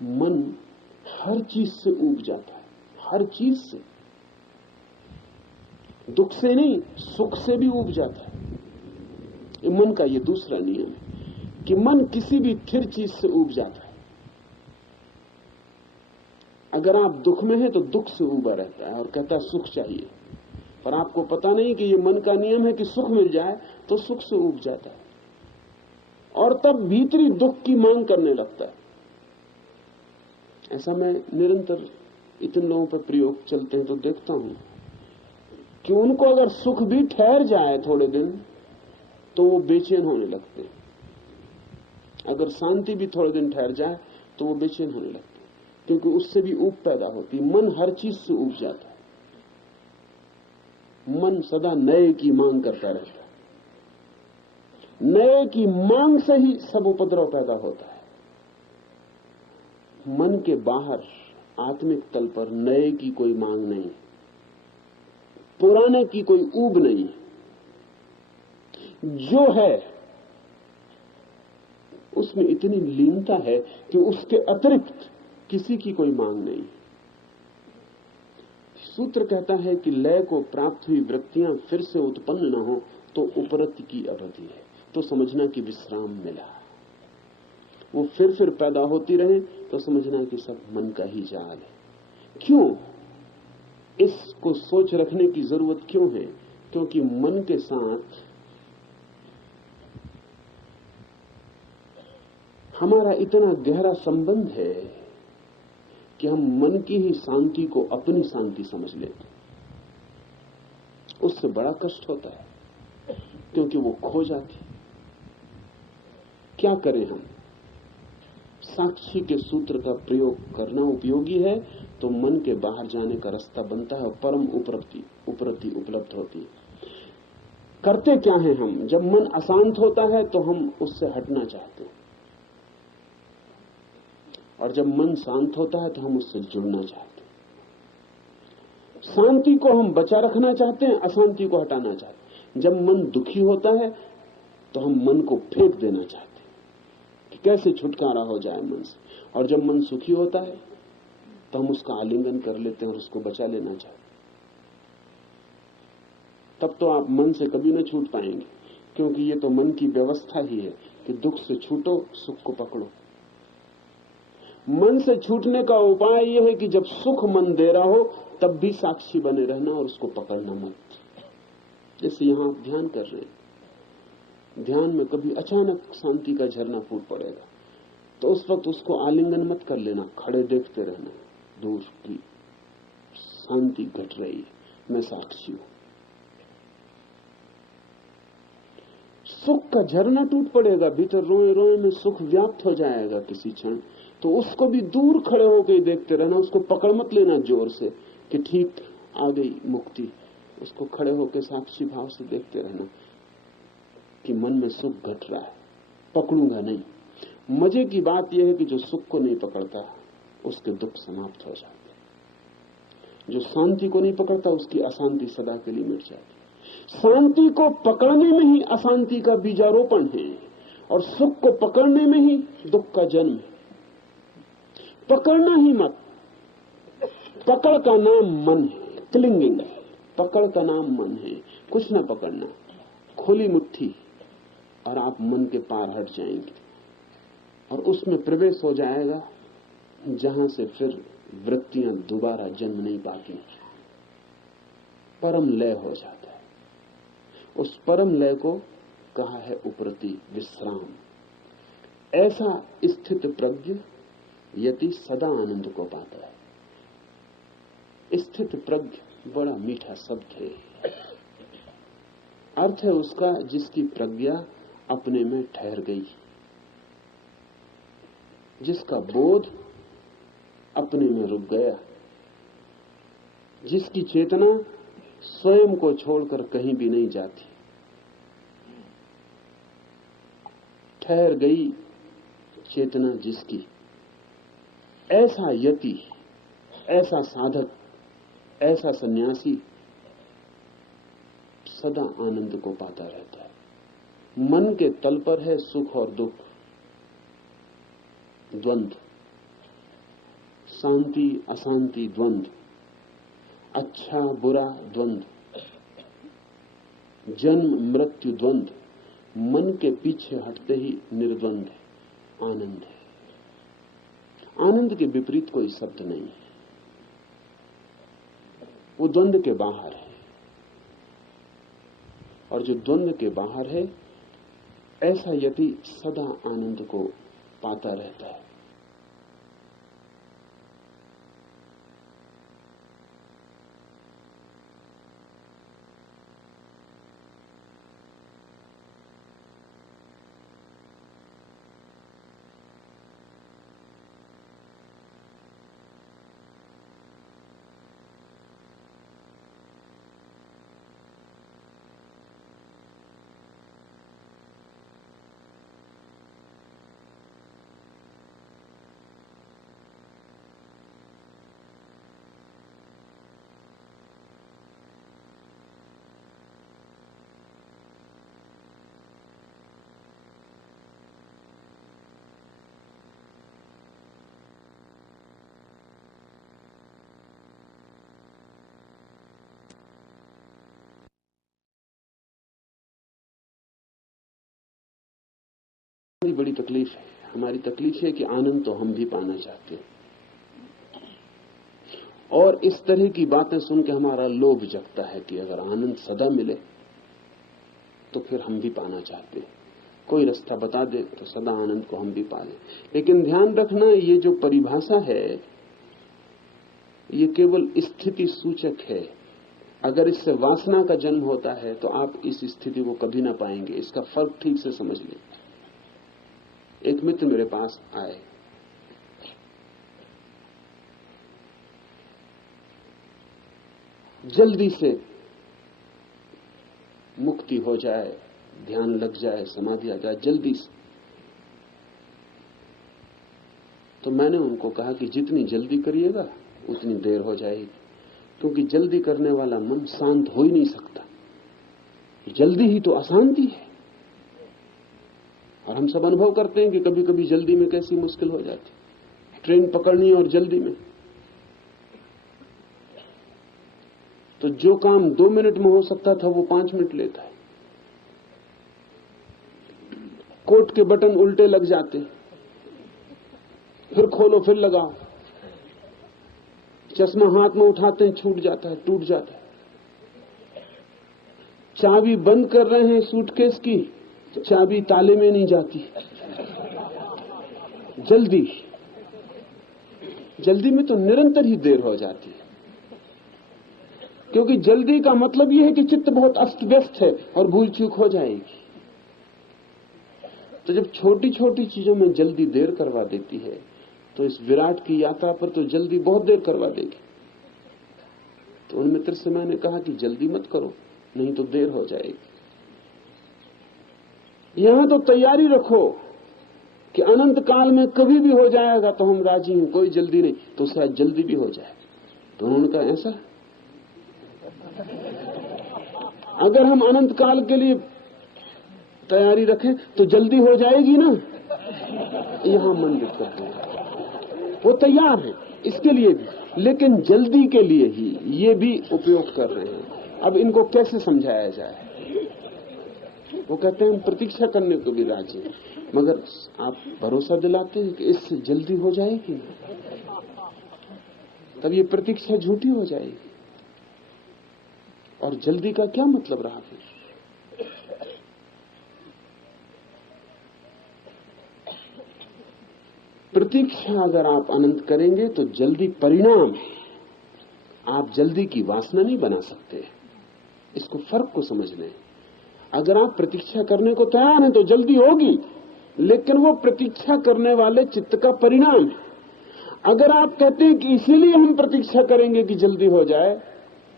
मन हर चीज से ऊब जाता है, हर चीज से, दुख से नहीं सुख से भी ऊब जाता है। ये मन का ये दूसरा नियम है कि मन किसी भी स्थिर चीज से ऊब जाता है। अगर आप दुख में हैं तो दुख से ऊबा रहता है और कहता है सुख चाहिए, पर आपको पता नहीं कि ये मन का नियम है कि सुख मिल जाए तो सुख से ऊब जाता है और तब भीतरी दुख की मांग करने लगता है। ऐसा मैं निरंतर इतने लोगों पर प्रयोग चलते हैं तो देखता हूं कि उनको अगर सुख भी ठहर जाए थोड़े दिन तो वो बेचैन होने लगते हैं, अगर शांति भी थोड़े दिन ठहर जाए तो वो बेचैन होने लगते हैं, क्योंकि उससे भी ऊब पैदा होती है। मन हर चीज से ऊब जाता है, मन सदा नए की मांग करता रहता है, नए की मांग से ही सब उपद्रव पैदा होता है। मन के बाहर आत्मिक तल पर नए की कोई मांग नहीं, पुराने की कोई ऊब नहीं, जो है उसमें इतनी लीनता है कि उसके अतिरिक्त किसी की कोई मांग नहीं। सूत्र कहता है कि लय को प्राप्त हुई वृत्तियां फिर से उत्पन्न न हो तो उपरति की अवधि है, तो समझना कि विश्राम मिला। वो फिर पैदा होती रहे तो समझना कि सब मन का ही जाल है। क्यों? इसको सोच रखने की जरूरत क्यों है? क्योंकि मन के साथ हमारा इतना गहरा संबंध है कि हम मन की ही शांति को अपनी शांति समझ लेते। उससे बड़ा कष्ट होता है क्योंकि वो खो जाती। क्या करें हम? साक्षी के सूत्र का प्रयोग करना उपयोगी है तो मन के बाहर जाने का रास्ता बनता है और परम उपरति उपलब्ध होती है। करते क्या है हम? जब मन अशांत होता है तो हम उससे हटना चाहते हैं, और जब मन शांत होता है तो हम उससे जुड़ना चाहते हैं। शांति को हम बचा रखना चाहते हैं, अशांति को हटाना चाहते हैं। जब मन दुखी होता है तो हम मन को फेंक देना चाहते हैं कि कैसे छुटकारा हो जाए मन से, और जब मन सुखी होता है तो हम उसका आलिंगन कर लेते हैं और उसको बचा लेना चाहते हैं। तब तो आप मन से कभी न छूट पाएंगे, क्योंकि ये तो मन की व्यवस्था ही है कि दुख से छूटो, सुख को पकड़ो। मन से छूटने का उपाय यह है कि जब सुख मन दे रहा हो तब भी साक्षी बने रहना और उसको पकड़ना मत। जैसे यहां आप ध्यान कर रहे हैं, ध्यान में कभी अचानक शांति का झरना फूट पड़ेगा तो उस वक्त उसको आलिंगन मत कर लेना, खड़े देखते रहना, दूर की शांति घट रही है, मैं साक्षी हूं। सुख का झरना टूट पड़ेगा, भीतर रोए रोए में सुख व्याप्त हो जाएगा किसी क्षण, तो उसको भी दूर खड़े होकर देखते रहना, उसको पकड़ मत लेना जोर से कि ठीक आ गई मुक्ति। उसको खड़े होकर साक्षी भाव से देखते रहना। कि मन में सुख घट रहा है, पकड़ूंगा नहीं। मजे की बात यह है कि जो सुख को नहीं पकड़ता उसके दुख समाप्त हो जाते, जो शांति को नहीं पकड़ता उसकी अशांति सदा के लिए मिट जाती। शांति को पकड़ने में ही अशांति का बीजारोपण है और सुख को पकड़ने में ही दुख का जन्म है। पकड़ना ही मत, पकड़ का नाम मन है, क्लिंगिंग, पकड़ का नाम मन है। कुछ न पकड़ना, खुली मुट्ठी और आप मन के पार हट जाएंगे और उसमें प्रवेश हो जाएगा जहां से फिर वृत्तियां दोबारा जन्म नहीं पाती, परम लय हो जाता है। उस परम लय को कहा है उपरति विश्राम। ऐसा स्थित प्रज्ञ यति सदा आनंद को पाता है। स्थित प्रज्ञ बड़ा मीठा शब्द है। अर्थ है उसका जिसकी प्रज्ञा अपने में ठहर गई, जिसका बोध अपने में रुक गया, जिसकी चेतना स्वयं को छोड़कर कहीं भी नहीं जाती, ठहर गई चेतना जिसकी। ऐसा यति, ऐसा साधक, ऐसा सन्यासी सदा आनंद को पाता रहता है। मन के तल पर है सुख और दुख, द्वंद्व, शांति अशांति द्वंद्व, अच्छा बुरा द्वंद्व, जन्म मृत्यु द्वंद्व। मन के पीछे हटते ही निर्द्वंद आनंद है। आनंद के विपरीत कोई शब्द नहीं है, वो द्वंद्व के बाहर है। और जो द्वंद्व के बाहर है ऐसा यति सदा आनंद को पाता रहता है। हमारी बड़ी तकलीफ है, हमारी तकलीफ है कि आनंद तो हम भी पाना चाहते हैं और इस तरह की बातें सुन के हमारा लोभ जगता है कि अगर आनंद सदा मिले तो फिर हम भी पाना चाहते हैं। कोई रास्ता बता दे तो सदा आनंद को हम भी पा लें। लेकिन ध्यान रखना, ये जो परिभाषा है ये केवल स्थिति सूचक है। अगर इससे वासना का जन्म होता है तो आप इस स्थिति को कभी ना पाएंगे। इसका फर्क ठीक से समझ लें। एक मित्र मेरे पास आए, जल्दी से मुक्ति हो जाए, ध्यान लग जाए, समाधि आ जाए जल्दी से। तो मैंने उनको कहा कि जितनी जल्दी करिएगा उतनी देर हो जाएगी, क्योंकि जल्दी करने वाला मन शांत हो ही नहीं सकता। जल्दी ही तो अशांति है। और हम सब अनुभव करते हैं कि कभी कभी जल्दी में कैसी मुश्किल हो जाती। ट्रेन पकड़नी और जल्दी में तो जो काम 2 मिनट में हो सकता था वो 5 मिनट लेता है। कोट के बटन उल्टे लग जाते, फिर खोलो फिर लगाओ। चश्मा हाथ में उठाते हैं, छूट जाता है, टूट जाता है। चाबी बंद कर रहे हैं सूटकेस की, चाबी ताले में नहीं जाती। जल्दी में तो निरंतर ही देर हो जाती है, क्योंकि जल्दी का मतलब यह है कि चित्त बहुत अस्त व्यस्त है और भूल चूक हो जाएगी। तो जब छोटी छोटी चीजों में जल्दी देर करवा देती है तो इस विराट की यात्रा पर तो जल्दी बहुत देर करवा देगी। तो उन मित्र से मैंने कहा कि जल्दी मत करो, नहीं तो देर हो जाएगी। यहां तो तैयारी रखो कि अनंत काल में कभी भी हो जाएगा तो हम राजी हैं, कोई जल्दी नहीं। तो शायद जल्दी भी हो जाए। तो उन्होंने कहा ऐसा, अगर हम अनंत काल के लिए तैयारी रखें तो जल्दी हो जाएगी ना। यहां मन दिक्कत है, वो तैयार है इसके लिए भी, लेकिन जल्दी के लिए ही ये भी उपयोग कर रहे हैं। अब इनको कैसे समझाया जाए? वो कहते हैं हम प्रतीक्षा करने को भी राजी हैं, मगर आप भरोसा दिलाते हैं कि इससे जल्दी हो जाएगी, तब ये प्रतीक्षा झूठी हो जाएगी। और जल्दी का क्या मतलब रहा फिर? प्रतीक्षा अगर आप अनंत करेंगे तो जल्दी परिणाम है, आप जल्दी की वासना नहीं बना सकते। इसको फर्क को समझ लें। अगर आप प्रतीक्षा करने को तैयार हैं तो जल्दी होगी, लेकिन वो प्रतीक्षा करने वाले चित्त का परिणाम है। अगर आप कहते हैं कि इसीलिए हम प्रतीक्षा करेंगे कि जल्दी हो जाए,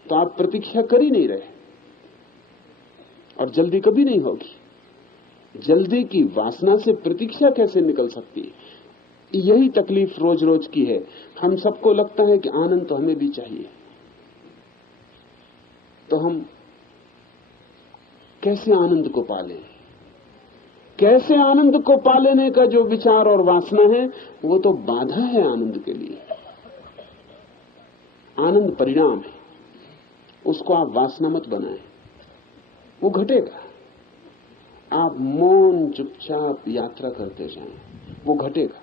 तो आप प्रतीक्षा कर ही नहीं रहे और जल्दी कभी नहीं होगी। जल्दी की वासना से प्रतीक्षा कैसे निकल सकती है? यही तकलीफ रोज रोज की है। हम सबको लगता है कि आनंद तो हमें भी चाहिए, तो हम कैसे आनंद को पालें? कैसे आनंद को पालेने का जो विचार और वासना है वो तो बाधा है आनंद के लिए। आनंद परिणाम है, उसको आप वासना मत बनाएं, वो घटेगा। आप मौन चुपचाप यात्रा करते जाएं, वो घटेगा।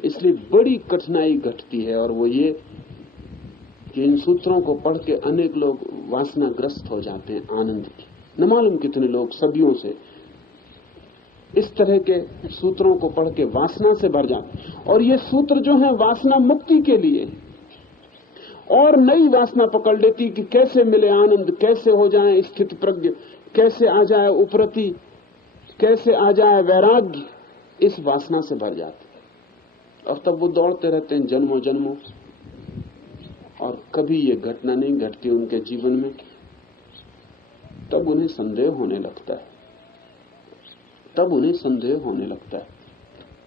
इसलिए बड़ी कठिनाई घटती है, और वो ये कि इन सूत्रों को पढ़ के अनेक लोग वासनाग्रस्त हो जाते हैं आनंद की। न मालूम कितने लोग सदियों से इस तरह के सूत्रों को पढ़ के वासना से भर जाते हैं। और ये सूत्र जो है वासना मुक्ति के लिए, और नई वासना पकड़ लेती कि कैसे मिले आनंद, कैसे हो जाए स्थित प्रज्ञ, कैसे आ जाए उपरति, कैसे आ जाए वैराग्य। इस वासना से भर जाते और तब वो दौड़ते रहते हैं जन्मों जन्मों, और कभी ये घटना नहीं घटती उनके जीवन में। तब उन्हें संदेह होने लगता है, तब उन्हें संदेह होने लगता है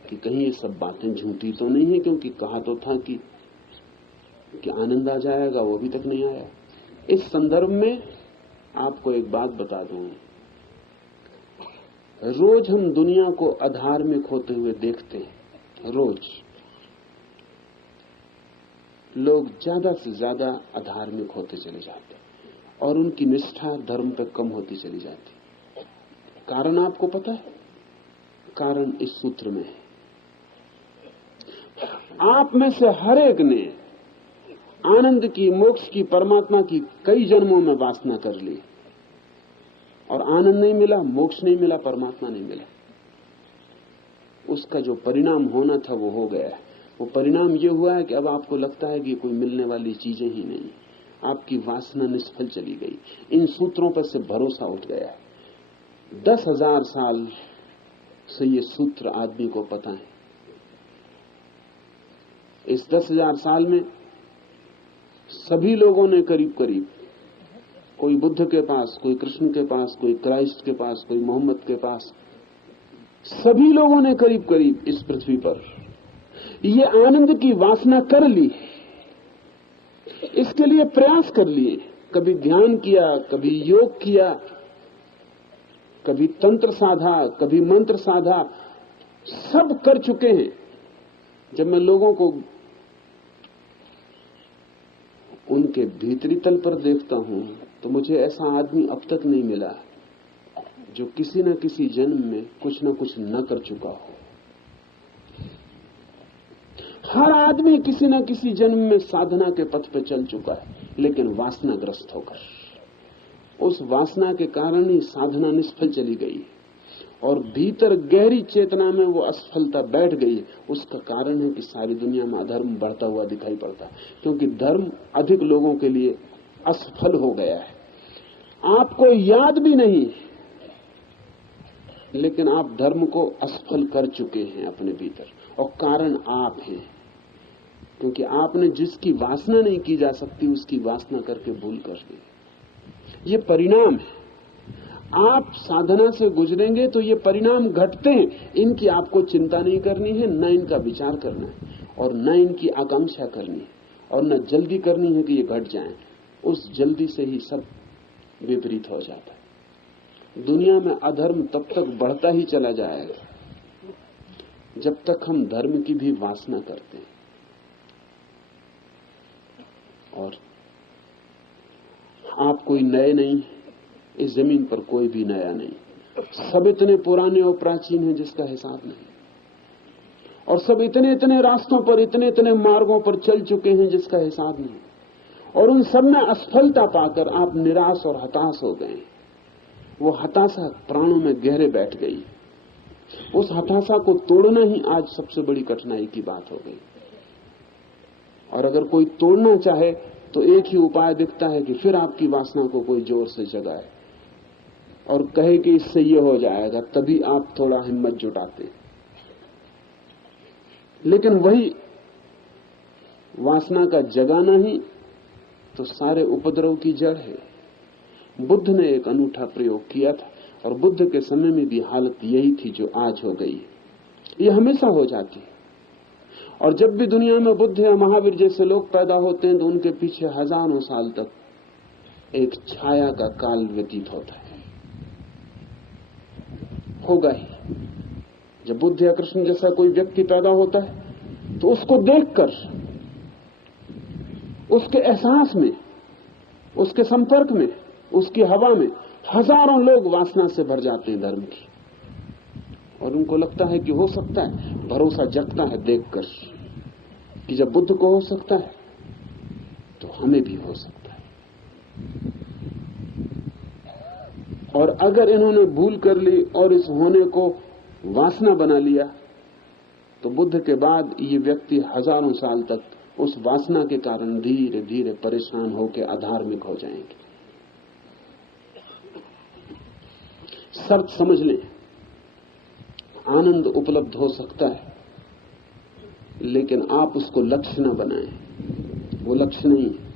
कि कहीं ये सब बातें झूठी तो नहीं है, क्योंकि कहा तो था कि आनंद आ जाएगा, वो अभी तक नहीं आया। इस संदर्भ में आपको एक बात बता दूं, रोज हम दुनिया को अधार्मिक होते हुए देखते हैं। रोज लोग ज्यादा से ज्यादा अधार्मिक होते चले जाते हैं और उनकी निष्ठा धर्म पे कम होती चली जाती। कारण आपको पता है? कारण इस सूत्र में है। आप में से हर एक ने आनंद की, मोक्ष की, परमात्मा की कई जन्मों में वासना कर ली, और आनंद नहीं मिला, मोक्ष नहीं मिला, परमात्मा नहीं मिला। उसका जो परिणाम होना था वो हो गया है। वो परिणाम ये हुआ है कि अब आपको लगता है कि कोई मिलने वाली चीजें ही नहीं, आपकी वासना निष्फल चली गई। इन सूत्रों पर से भरोसा उठ गया है। 10,000 साल से ये सूत्र आदमी को पता है। इस 10,000 साल में सभी लोगों ने करीब करीब, कोई बुद्ध के पास, कोई कृष्ण के पास, कोई क्राइस्ट के पास, कोई मोहम्मद के पास, सभी लोगों ने करीब करीब इस पृथ्वी पर ये आनंद की वासना कर ली, इसके लिए प्रयास कर लिए। कभी ध्यान किया, कभी योग किया, कभी तंत्र साधा, कभी मंत्र साधा, सब कर चुके हैं। जब मैं लोगों को उनके भीतरी तल पर देखता हूं तो मुझे ऐसा आदमी अब तक नहीं मिला जो किसी न किसी जन्म में कुछ न कुछ न कर चुका हो। हर आदमी किसी न किसी जन्म में साधना के पथ पर चल चुका है, लेकिन वासनाग्रस्त होकर। उस वासना के कारण ही साधना निष्फल चली गई, और भीतर गहरी चेतना में वो असफलता बैठ गई। उसका कारण है कि सारी दुनिया में अधर्म बढ़ता हुआ दिखाई पड़ता है, क्योंकि धर्म अधिक लोगों के लिए असफल हो गया है। आपको याद भी नहीं, लेकिन आप धर्म को असफल कर चुके हैं अपने भीतर, और कारण आप हैं, क्योंकि आपने जिसकी वासना नहीं की जा सकती उसकी वासना करके भूल कर दी। ये परिणाम है। आप साधना से गुजरेंगे तो ये परिणाम घटते हैं, इनकी आपको चिंता नहीं करनी है, न इनका विचार करना है और न इनकी आकांक्षा करनी है और न जल्दी करनी है कि ये घट जाएं। उस जल्दी से ही सब विपरीत हो जाता है। दुनिया में अधर्म तब तक बढ़ता ही चला जाएगा जब तक हम धर्म की भी वासना करते हैं। और आप कोई नए नहीं, इस जमीन पर कोई भी नया नहीं, सब इतने पुराने और प्राचीन हैं जिसका हिसाब नहीं, और सब इतने इतने रास्तों पर, इतने इतने मार्गों पर चल चुके हैं जिसका हिसाब नहीं, और उन सब में असफलता पाकर आप निराश और हताश हो गए। वो हताशा प्राणों में गहरे बैठ गई। उस हताशा को तोड़ना ही आज सबसे बड़ी कठिनाई की बात हो गई। और अगर कोई तोड़ना चाहे तो एक ही उपाय दिखता है कि फिर आपकी वासना को कोई जोर से जगाए और कहे कि इससे ये हो जाएगा, तभी आप थोड़ा हिम्मत जुटाते। लेकिन वही वासना का जगाना ही तो सारे उपद्रव की जड़ है। बुद्ध ने एक अनूठा प्रयोग किया था और बुद्ध के समय में भी हालत यही थी जो आज हो गई है। ये हमेशा हो जाती है। और जब भी दुनिया में बुद्ध या महावीर जैसे लोग पैदा होते हैं तो उनके पीछे हजारों साल तक एक छाया का काल व्यतीत होता है। होगा ही। जब बुद्ध या कृष्ण जैसा कोई व्यक्ति पैदा होता है तो उसको देखकर, उसके एहसास में, उसके संपर्क में, उसकी हवा में हजारों लोग वासना से भर जाते हैं धर्म की। और उनको लगता है कि हो सकता है, भरोसा जगता है देखकर कि जब बुद्ध को हो सकता है तो हमें भी हो सकता है। और अगर इन्होंने भूल कर ली और इस होने को वासना बना लिया तो बुद्ध के बाद ये व्यक्ति हजारों साल तक उस वासना के कारण धीरे धीरे परेशान होकर अधार्मिक हो जाएंगे। शर्त समझ लें, आनंद उपलब्ध हो सकता है लेकिन आप उसको लक्ष्य न बनाएं। वो लक्ष्य नहीं है।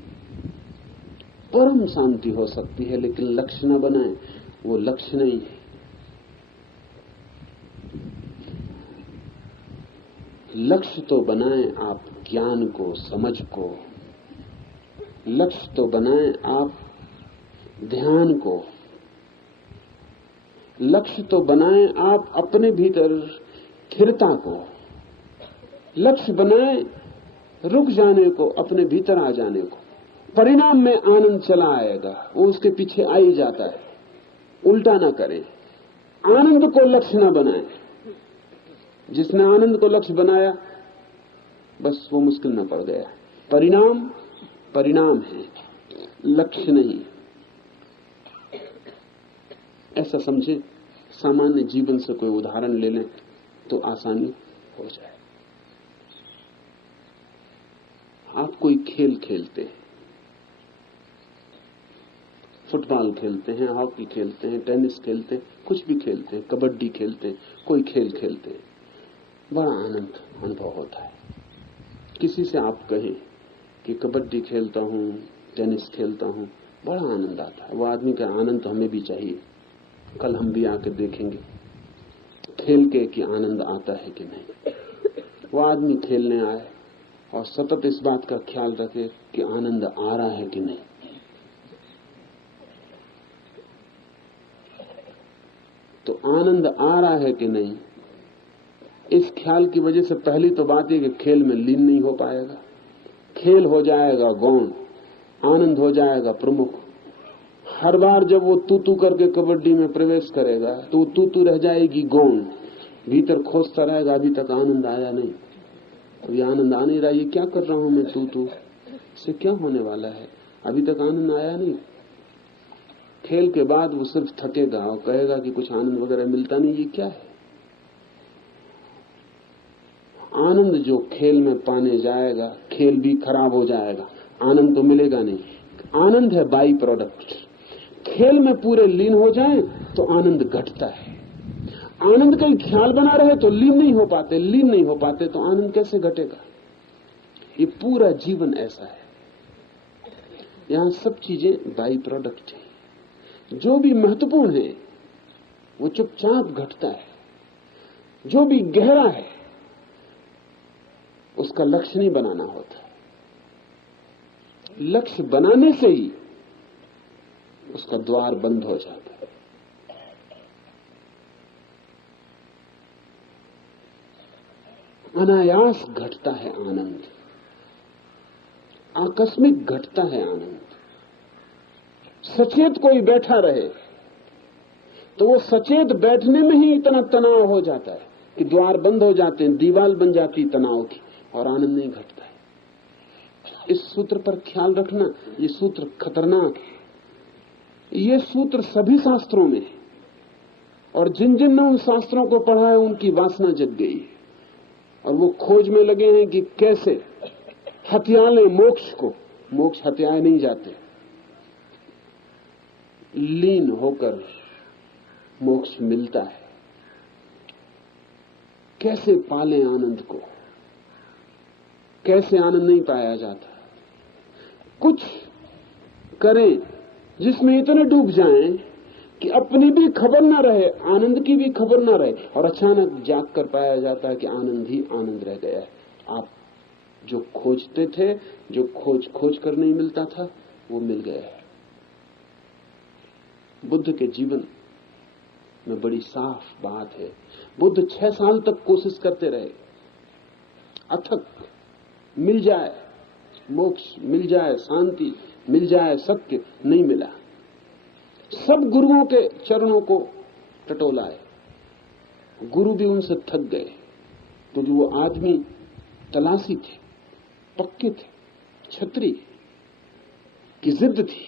परम शांति हो सकती है लेकिन लक्ष्य न बनाएं, वो लक्ष्य नहीं है। लक्ष्य तो बनाएं आप ज्ञान को, समझ को। लक्ष्य तो बनाएं आप ध्यान को। लक्ष्य तो बनाएं आप अपने भीतर स्थिरता को। लक्ष्य बनाएं रुक जाने को, अपने भीतर आ जाने को। परिणाम में आनंद चला आएगा, वो उसके पीछे आ ही जाता है। उल्टा ना करें, आनंद को लक्ष्य ना बनाएं। जिसने आनंद को लक्ष्य बनाया बस वो मुश्किल में पड़ गया। परिणाम परिणाम है, लक्ष्य नहीं। ऐसा समझे। सामान्य जीवन से कोई उदाहरण ले लें तो आसानी हो जाए। आप कोई खेल खेलते हैं, फुटबॉल खेलते हैं, हॉकी खेलते हैं, टेनिस खेलते हैं, कुछ भी खेलते हैं, कबड्डी खेलते हैं, कोई खेल खेलते हैं, बड़ा आनंद अनुभव होता है। किसी से आप कहें कि कबड्डी खेलता हूं, टेनिस खेलता हूं, बड़ा आनंद आता है। वो आदमी का आनंद तो हमें भी चाहिए। कल हम भी आके देखेंगे खेल के कि आनंद आता है कि नहीं। वो आदमी खेलने आए और सतत इस बात का ख्याल रखे कि आनंद आ रहा है कि नहीं। तो आनंद आ रहा है कि नहीं, इस ख्याल की वजह से पहली तो बात है कि खेल में लीन नहीं हो पाएगा। खेल हो जाएगा गौण, आनंद हो जाएगा प्रमुख। हर बार जब वो तू करके कबड्डी में प्रवेश करेगा तो तू रह जाएगी गौण। भीतर खोजता रहेगा, अभी तक आनंद आया नहीं, तो ये आनंद आ नहीं रहा, ये क्या कर रहा हूं मैं, तू इससे क्या होने वाला है, अभी तक आनंद आया नहीं। खेल के बाद वो सिर्फ थकेगा और कहेगा कि कुछ आनंद वगैरह मिलता नहीं, ये क्या है। आनंद जो खेल में पाने जाएगा, खेल भी खराब हो जाएगा, आनंद तो मिलेगा नहीं। आनंद है बाई प्रोडक्ट। खेल में पूरे लीन हो जाएं तो आनंद घटता है। आनंद का ख्याल बना रहे तो लीन नहीं हो पाते, लीन नहीं हो पाते तो आनंद कैसे घटेगा। ये पूरा जीवन ऐसा है। यहां सब चीजें बाई प्रोडक्ट है। जो भी महत्वपूर्ण है वो चुपचाप घटता है। जो भी गहरा है उसका लक्ष्य नहीं बनाना होता, लक्ष्य बनाने से ही उसका द्वार बंद हो जाता है। अनायास घटता है आनंद, आकस्मिक घटता है आनंद। सचेत कोई बैठा रहे तो वो सचेत बैठने में ही इतना तनाव हो जाता है कि द्वार बंद हो जाते हैं, दीवार बन जाती तनाव की, और आनंद नहीं घटता है। इस सूत्र पर ख्याल रखना, ये सूत्र खतरनाक है। ये सूत्र सभी शास्त्रों में है, और जिन जिन ने उन शास्त्रों को पढ़ा है उनकी वासना जग गई है, और वो खोज में लगे हैं कि कैसे हथिया लें मोक्ष को। मोक्ष हथियाए नहीं जाते, लीन होकर मोक्ष मिलता है। कैसे पालें आनंद को, कैसे आनंद नहीं पाया जाता। कुछ करें जिसमें इतने डूब जाएं कि अपनी भी खबर ना रहे, आनंद की भी खबर ना रहे, और अचानक जाग कर पाया जाता है कि आनंद ही आनंद रह गया है। आप जो खोजते थे, जो खोज कर नहीं मिलता था, वो मिल गया है। बुद्ध के जीवन में बड़ी साफ बात है। बुद्ध 6 साल तक कोशिश करते रहे, अथक, मिल जाए मोक्ष, मिल जाए शांति, मिल जाए सत्य, नहीं मिला। सब गुरुओं के चरणों को टटोलाए, गुरु भी उनसे थक गए, क्योंकि वो आदमी तलाशी थे, पक्के थे, छतरी की जिद थी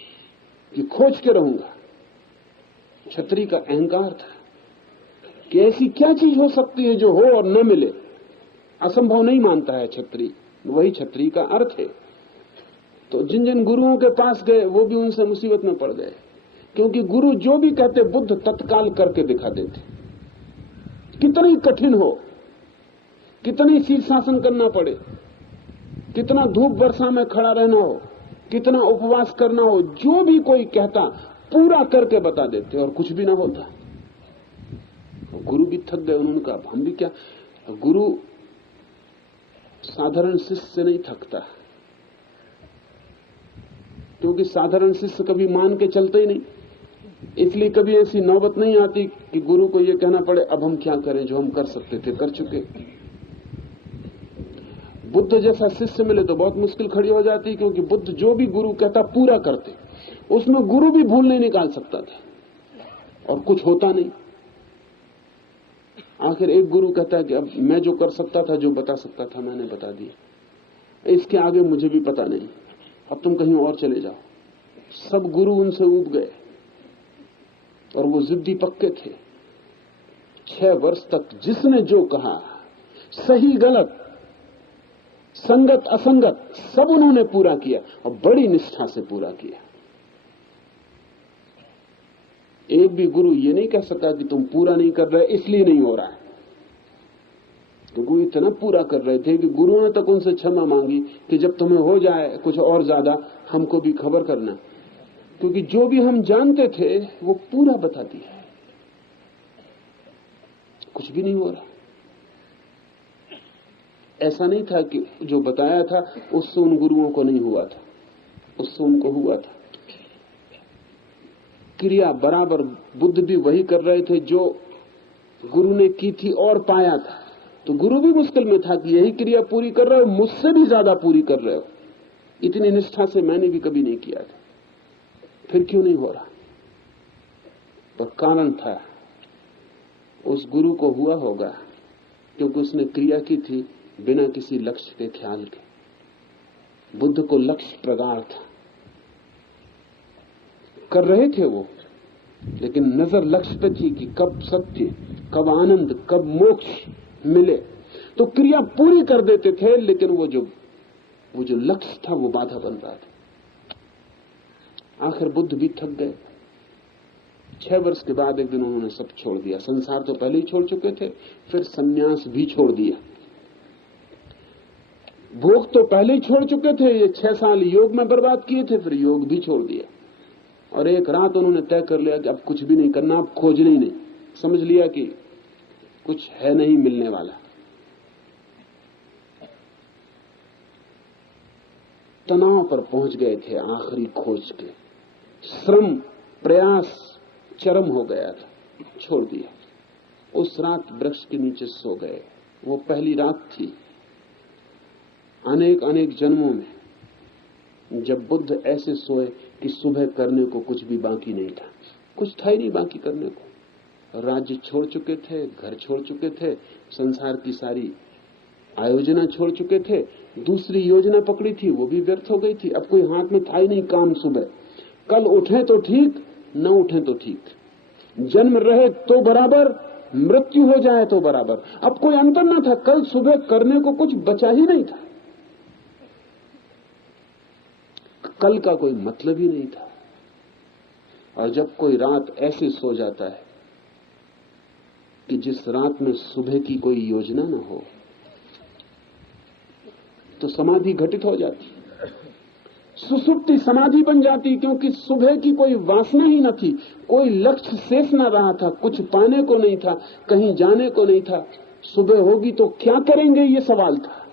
कि खोज के रहूंगा। छतरी का अहंकार था कि ऐसी क्या चीज हो सकती है जो हो और न मिले। असंभव नहीं मानता है छतरी, वही छतरी का अर्थ है। तो जिन जिन गुरुओं के पास गए वो भी उनसे मुसीबत में पड़ गए, क्योंकि गुरु जो भी कहते बुद्ध तत्काल करके दिखा देते। कितना ही कठिन हो, कितनी शीर्षासन करना पड़े, कितना धूप वर्षा में खड़ा रहना हो, कितना उपवास करना हो, जो भी कोई कहता पूरा करके बता देते, और कुछ भी ना होता। गुरु भी थक गए, उन्होंने कहा हम भी क्या। गुरु साधारण शिष्य से नहीं थकता, क्योंकि साधारण शिष्य कभी मान के चलते ही नहीं। इसलिए कभी ऐसी नौबत नहीं आती कि गुरु को यह कहना पड़े अब हम क्या करें, जो हम कर सकते थे कर चुके। बुद्ध जैसा शिष्य मिले तो बहुत मुश्किल खड़ी हो जाती, क्योंकि बुद्ध जो भी गुरु कहता पूरा करते, उसमें गुरु भी भूल नहीं निकाल सकता था, और कुछ होता नहीं। आखिर एक गुरु कहता है कि अब मैं जो कर सकता था, जो बता सकता था, मैंने बता दिया, इसके आगे मुझे भी पता नहीं, अब तुम कहीं और चले जाओ। सब गुरु उनसे ऊब गए, और वो जिद्दी पक्के थे। 6 वर्ष तक जिसने जो कहा, सही गलत, संगत असंगत, सब उन्होंने पूरा किया, और बड़ी निष्ठा से पूरा किया। एक भी गुरु ये नहीं कह सका कि तुम पूरा नहीं कर रहे इसलिए नहीं हो रहा है, क्योंकि वो इतना पूरा कर रहे थे कि गुरुओं ने तक उनसे क्षमा मांगी कि जब तुम्हें हो जाए कुछ और ज्यादा हमको भी खबर करना, क्योंकि जो भी हम जानते थे वो पूरा बता दिया, कुछ भी नहीं हो रहा। ऐसा नहीं था कि जो बताया था उससे उन गुरुओं को नहीं हुआ था, उससे उनको हुआ था। क्रिया बराबर बुद्ध भी वही कर रहे थे जो गुरु ने की थी और पाया था। तो गुरु भी मुश्किल में था कि यही क्रिया पूरी कर रहे हो, मुझसे भी ज्यादा पूरी कर रहे हो, इतनी निष्ठा से मैंने भी कभी नहीं किया था, फिर क्यों नहीं हो रहा। पर कारण था, उस गुरु को हुआ होगा क्योंकि उसने क्रिया की थी बिना किसी लक्ष्य के ख्याल के। बुद्ध को लक्ष्य प्रगाढ़ था, कर रहे थे वो, लेकिन नजर लक्ष्य पे थी कि कब सत्य, कब आनंद, कब मोक्ष मिले। तो क्रिया पूरी कर देते थे, लेकिन वो जो लक्ष्य था वो बाधा बन रहा था। आखिर बुद्ध भी थक गए। 6 वर्ष के बाद एक दिन उन्होंने सब छोड़ दिया। संसार तो पहले ही छोड़ चुके थे, फिर संन्यास भी छोड़ दिया। भोग तो पहले ही छोड़ चुके थे, ये 6 साल योग में बर्बाद किए थे, फिर योग भी छोड़ दिया। और एक रात उन्होंने तय कर लिया कि अब कुछ भी नहीं करना, अब खोजना ही नहीं, समझ लिया कि कुछ है नहीं मिलने वाला। तनाव पर पहुंच गए थे आखिरी खोज के। श्रम प्रयास चरम हो गया था, छोड़ दिया। उस रात वृक्ष के नीचे सो गए। वो पहली रात थी अनेक अनेक जन्मों में जब बुद्ध ऐसे सोए कि सुबह करने को कुछ भी बाकी नहीं था। कुछ था ही नहीं बाकी करने को। राज्य छोड़ चुके थे, घर छोड़ चुके थे, संसार की सारी आयोजना छोड़ चुके थे। दूसरी योजना पकड़ी थी, वो भी व्यर्थ हो गई थी। अब कोई हाथ में था ही नहीं काम। सुबह कल उठे तो ठीक, न उठे तो ठीक। जन्म रहे तो बराबर, मृत्यु हो जाए तो बराबर। अब कोई अंतर न था। कल सुबह करने को कुछ बचा ही नहीं था। कल का कोई मतलब ही नहीं था। और जब कोई रात ऐसे सो जाता है कि जिस रात में सुबह की कोई योजना न हो, तो समाधि घटित हो जाती। सुसुप्ति समाधि बन जाती, क्योंकि सुबह की कोई वासना ही न थी, कोई लक्ष्य शेष न रहा था, कुछ पाने को नहीं था, कहीं जाने को नहीं था। सुबह होगी तो क्या करेंगे, ये सवाल था।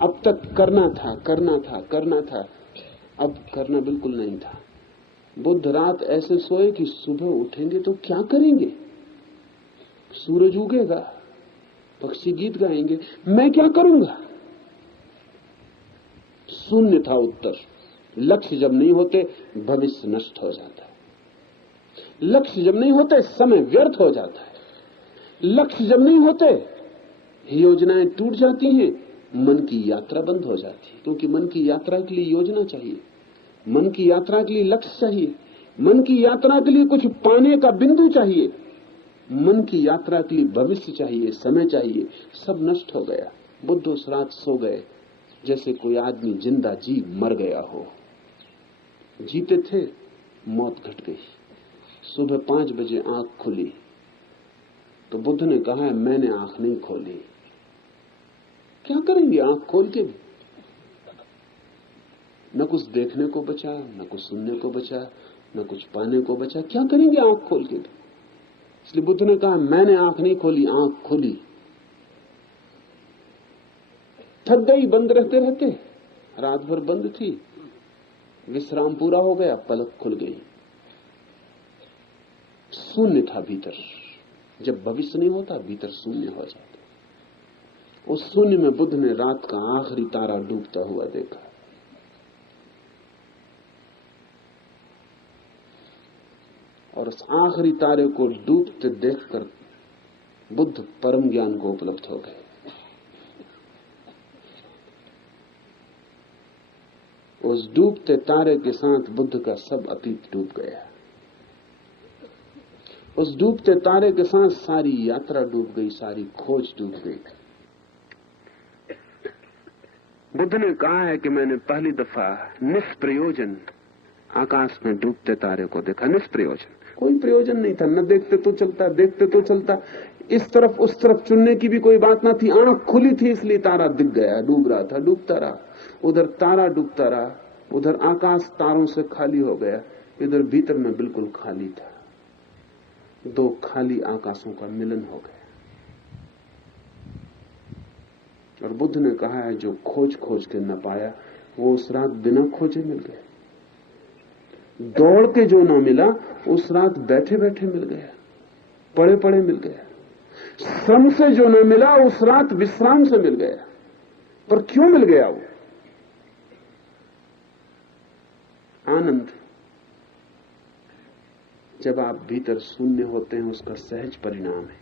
अब तक करना था, करना था, करना था, अब करना बिल्कुल नहीं था। बुद्ध रात ऐसे सोए कि सुबह उठेंगे तो क्या करेंगे। सूरज उगेगा, पक्षी गीत गाएंगे, मैं क्या करूंगा। शून्य था उत्तर। लक्ष्य जब नहीं होते भविष्य नष्ट हो जाता है। लक्ष्य जब नहीं होते समय व्यर्थ हो जाता है। लक्ष्य जब नहीं होते योजनाएं टूट जाती हैं, मन की यात्रा बंद हो जाती है। क्योंकि मन की यात्रा के लिए योजना चाहिए, मन की यात्रा के लिए लक्ष्य चाहिए, मन की यात्रा के लिए कुछ पाने का बिंदु चाहिए, मन की यात्रा के लिए भविष्य चाहिए, समय चाहिए। सब नष्ट हो गया। बुद्ध उस रात सो गए जैसे कोई आदमी जिंदा जी मर गया हो। जीते थे, मौत घट गई। सुबह 5 बजे आंख खुली तो बुद्ध ने कहा है मैंने आंख नहीं खोली। क्या करेंगे आंख खोल के भी? न कुछ देखने को बचा, न कुछ सुनने को बचा, न कुछ पाने को बचा। क्या करेंगे आंख खोल के भी? इसलिए बुद्ध ने कहा मैंने आंख नहीं खोली, आंख खुली। थक गई बंद रहते रहते, रात भर बंद थी, विश्राम पूरा हो गया, पलक खुल गई। शून्य था भीतर। जब भविष्य नहीं होता भीतर शून्य हो जाता। उस शून्य में बुद्ध ने रात का आखिरी तारा डूबता हुआ देखा। और उस आखिरी तारे को डूबते देखकर बुद्ध परम ज्ञान को उपलब्ध हो गए। उस डूबते तारे के साथ बुद्ध का सब अतीत डूब गया। उस डूबते तारे के साथ सारी यात्रा डूब गई, सारी खोज डूब गई। बुद्ध ने कहा है कि मैंने पहली दफा निष्प्रयोजन आकाश में डूबते तारे को देखा। निष्प्रयोजन, कोई प्रयोजन नहीं था। न देखते तो चलता, देखते तो चलता। इस तरफ उस तरफ चुनने की भी कोई बात ना थी। आंख खुली थी इसलिए तारा दिख गया। डूब रहा था, डूबता रहा। उधर तारा डूबता रहा, उधर आकाश तारों से खाली हो गया, इधर भीतर में बिल्कुल खाली था। दो खाली आकाशों का मिलन हो गया। और बुद्ध ने कहा है जो खोज खोज के न पाया वो उस रात बिना खोजे मिल गया। दौड़ के जो न मिला उस रात बैठे बैठे मिल गया, पड़े पड़े मिल गया। श्रम से जो न मिला उस रात विश्राम से मिल गया। पर क्यों मिल गया वो? आनंद जब आप भीतर शून्य होते हैं उसका सहज परिणाम है।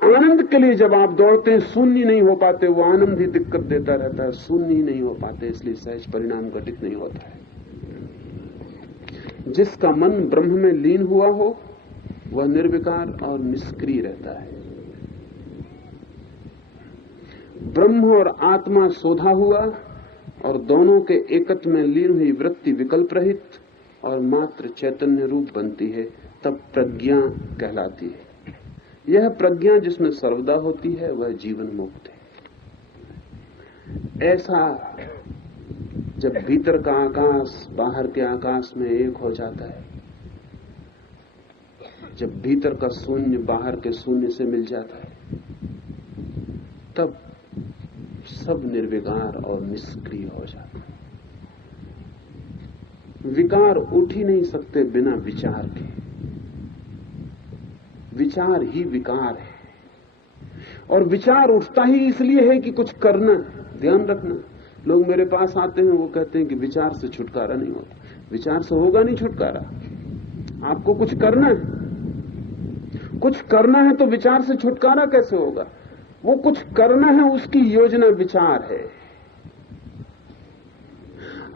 आनंद के लिए जब आप दौड़ते हैं शून्य नहीं हो पाते, वो आनंद ही दिक्कत देता रहता है। शून्य ही नहीं हो पाते, इसलिए सहज परिणाम घटित नहीं होता है। जिसका मन ब्रह्म में लीन हुआ हो वह निर्विकार और निष्क्रिय रहता है। ब्रह्म और आत्मा सोधा हुआ और दोनों के एकत्व में लीन हुई वृत्ति विकल्प रहित और मात्र चैतन्य रूप बनती है, तब प्रज्ञा कहलाती है। यह प्रज्ञा जिसमें सर्वदा होती है वह जीवन मुक्त है। ऐसा जब भीतर का आकाश बाहर के आकाश में एक हो जाता है जब भीतर का शून्य बाहर के शून्य से मिल जाता है, तब सब निर्विकार और निष्क्रिय हो जाता है। विकार उठ ही नहीं सकते बिना विचार के। विचार ही विकार है, और विचार उठता ही इसलिए है कि कुछ करना। ध्यान रखना, लोग मेरे पास आते हैं, वो कहते हैं कि विचार से छुटकारा नहीं होता। विचार से होगा नहीं छुटकारा, आपको कुछ करना है। कुछ करना है तो विचार से छुटकारा कैसे होगा? वो कुछ करना है, उसकी योजना विचार है।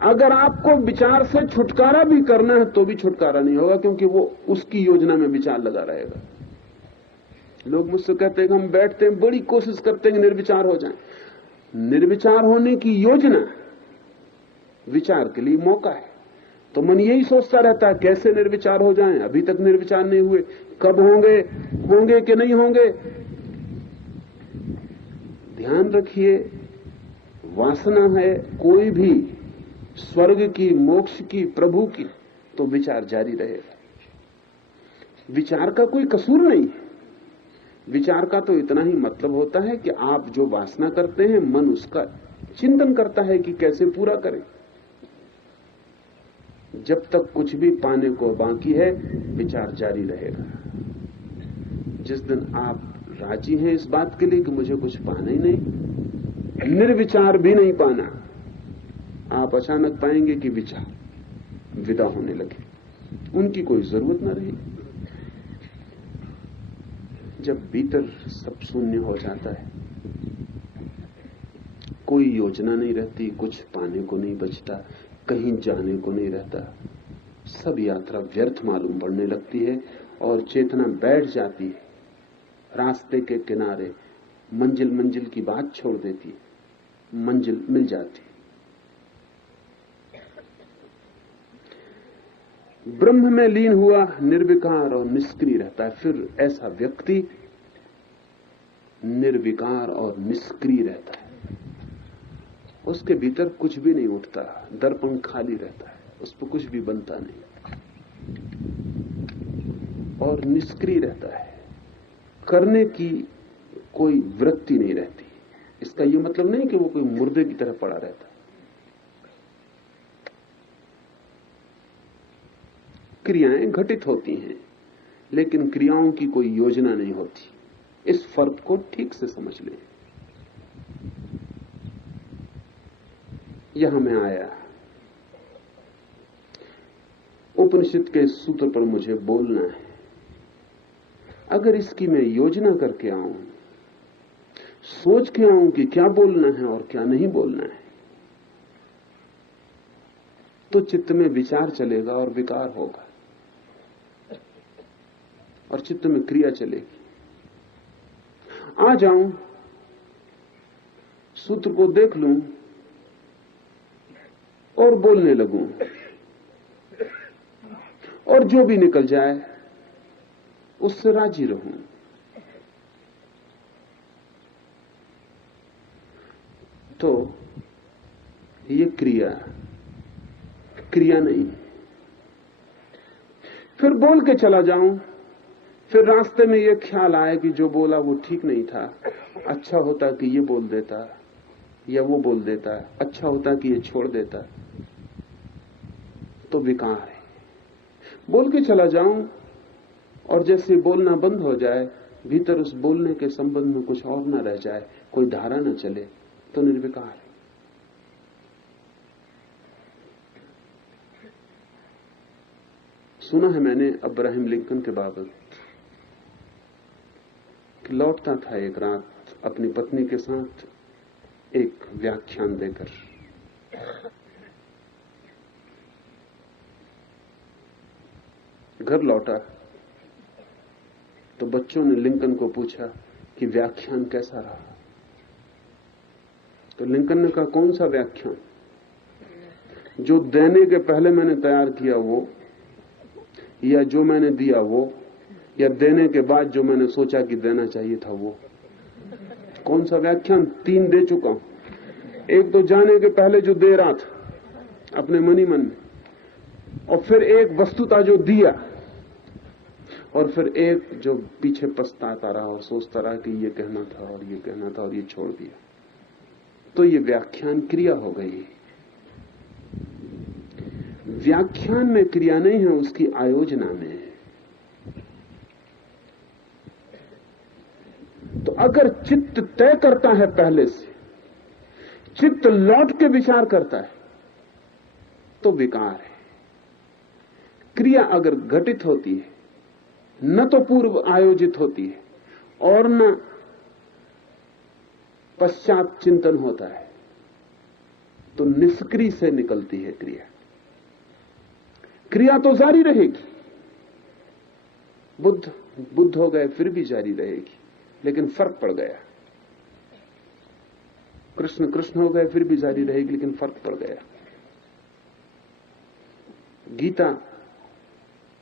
अगर आपको विचार से छुटकारा भी करना है तो भी छुटकारा नहीं होगा, क्योंकि वो उसकी योजना में विचार लगा रहेगा। लोग मुझसे कहते हैं कि हम बैठते हैं, बड़ी कोशिश करते हैं कि निर्विचार हो जाएं। निर्विचार होने की योजना विचार के लिए मौका है। तो मन यही सोचता रहता है कैसे निर्विचार हो जाएं। अभी तक निर्विचार नहीं हुए, कब होंगे? होंगे कि नहीं होंगे? ध्यान रखिए, वासना है कोई भी, स्वर्ग की, मोक्ष की, प्रभु की, तो विचार जारी रहेगा। विचार का कोई कसूर नहीं है। विचार का तो इतना ही मतलब होता है कि आप जो वासना करते हैं, मन उसका चिंतन करता है कि कैसे पूरा करें। जब तक कुछ भी पाने को बाकी है, विचार जारी रहेगा। जिस दिन आप राजी हैं इस बात के लिए कि मुझे कुछ पाना ही नहीं, निर्विचार भी नहीं पाना, आप अचानक पाएंगे कि विचार विदा होने लगे, उनकी कोई जरूरत न रही। जब भीतर सब शून्य हो जाता है, कोई योजना नहीं रहती, कुछ पाने को नहीं बचता, कहीं जाने को नहीं रहता, सब यात्रा व्यर्थ मालूम पड़ने लगती है और चेतना बैठ जाती है रास्ते के किनारे। मंजिल मंजिल की बात छोड़ देती है, मंजिल मिल जाती है। ब्रह्म में लीन हुआ निर्विकार और निष्क्रिय रहता है। फिर ऐसा व्यक्ति निर्विकार और निष्क्रिय रहता है। उसके भीतर कुछ भी नहीं उठता, दर्पण खाली रहता है, उस पर कुछ भी बनता नहीं और निष्क्रिय रहता है। करने की कोई वृत्ति नहीं रहती। इसका यह मतलब नहीं कि वो कोई मुर्दे की तरह पड़ा रहता। क्रियाएं घटित होती हैं, लेकिन क्रियाओं की कोई योजना नहीं होती। इस फर्क को ठीक से समझ लें। यहां मैं आया, उपनिषद के सूत्र पर मुझे बोलना है। अगर इसकी मैं योजना करके आऊं, सोच के आऊं कि क्या बोलना है और क्या नहीं बोलना है, तो चित्त में विचार चलेगा और विकार होगा, और चित्त में क्रिया चलेगी। आ जाऊं, सूत्र को देख लूं और बोलने लगूं, और जो भी निकल जाए उससे राजी रहूं। तो ये क्रिया नहीं। फिर बोल के चला जाऊं, फिर रास्ते में ये ख्याल आए कि जो बोला वो ठीक नहीं था, अच्छा होता कि ये बोल देता या वो बोल देता, अच्छा होता कि ये छोड़ देता, तो विकार है। बोल के चला जाऊं और जैसे बोलना बंद हो जाए, भीतर उस बोलने के संबंध में कुछ और न रह जाए, कोई धारा न चले, तो निर्विकार है। सुना है मैंने अब्राहम लिंकन के बाबत कि लौटता था एक रात अपनी पत्नी के साथ एक व्याख्यान देकर। घर लौटा तो बच्चों ने लिंकन को पूछा कि व्याख्यान कैसा रहा। तो लिंकन ने कहा, कौन सा व्याख्यान? जो देने के पहले मैंने तैयार किया वो, या जो मैंने दिया वो, या देने के बाद जो मैंने सोचा कि देना चाहिए था वो। कौन सा व्याख्यान? 3 दे चुका हूं। एक तो जाने के पहले जो दे रहा था अपने मन ही मन में, और फिर एक वस्तुता जो दिया, और फिर एक जो पीछे पछताता रहा और सोचता रहा कि ये कहना था और ये कहना था और ये छोड़ दिया। तो ये व्याख्यान क्रिया हो गई। व्याख्यान में क्रिया नहीं है, उसकी आयोजना में है। तो अगर चित्त तय करता है पहले से, चित्त लौट के विचार करता है, तो विकार है। क्रिया अगर घटित होती है, न तो पूर्व आयोजित होती है और न पश्चात चिंतन होता है, तो निष्क्रिय से निकलती है क्रिया। क्रिया तो जारी रहेगी। बुद्ध हो गए फिर भी जारी रहेगी, लेकिन फर्क पड़ गया। कृष्ण हो गए फिर भी जारी रहेगी, लेकिन फर्क पड़ गया। गीता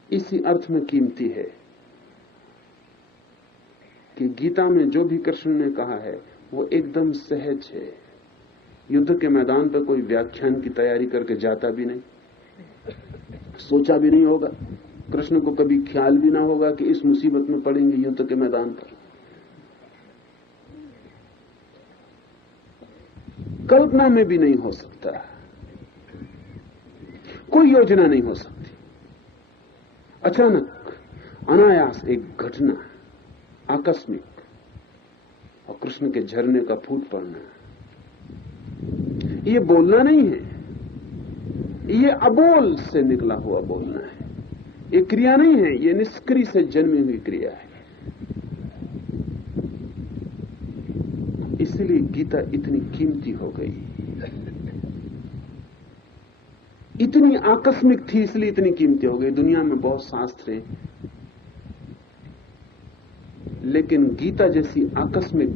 इसी अर्थ में कीमती है कि गीता में जो भी कृष्ण ने कहा है वो एकदम सहज है। युद्ध के मैदान पर कोई व्याख्यान की तैयारी करके जाता भी नहीं, सोचा भी नहीं होगा। कृष्ण को कभी ख्याल भी ना होगा कि इस मुसीबत में पड़ेंगे युद्ध के मैदान पर। कल्पना में भी नहीं हो सकता, कोई योजना नहीं हो सकती। अचानक अनायास एक घटना, आकस्मिक, और कृष्ण के झरने का फूट पड़ना। ये बोलना नहीं है, ये अबोल से निकला हुआ बोलना है। ये क्रिया नहीं है, ये निष्क्रिय से जन्मी हुई क्रिया है। इसलिए गीता इतनी कीमती हो गई, इतनी आकस्मिक थी, इसलिए इतनी कीमती हो गई। दुनिया में बहुत शास्त्र हैं, लेकिन गीता जैसी आकस्मिक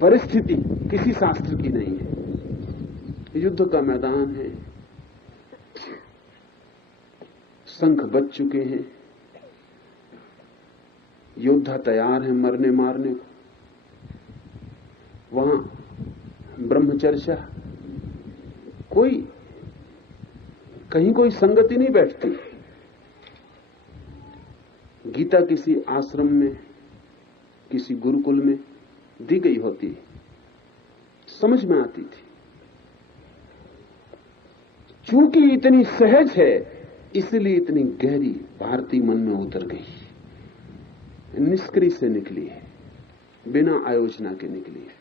परिस्थिति किसी शास्त्र की नहीं है। युद्ध का मैदान है, शंख बज चुके हैं, योद्धा तैयार है मरने मारने को। वहां ब्रह्मचर्या, कहीं कोई संगति नहीं बैठती। गीता किसी आश्रम में, किसी गुरुकुल में दी गई होती, समझ में आती थी। चूंकि इतनी सहज है, इसलिए इतनी गहरी भारतीय मन में उतर गई। निष्क्रिय से निकली है, बिना आयोजना के निकली है।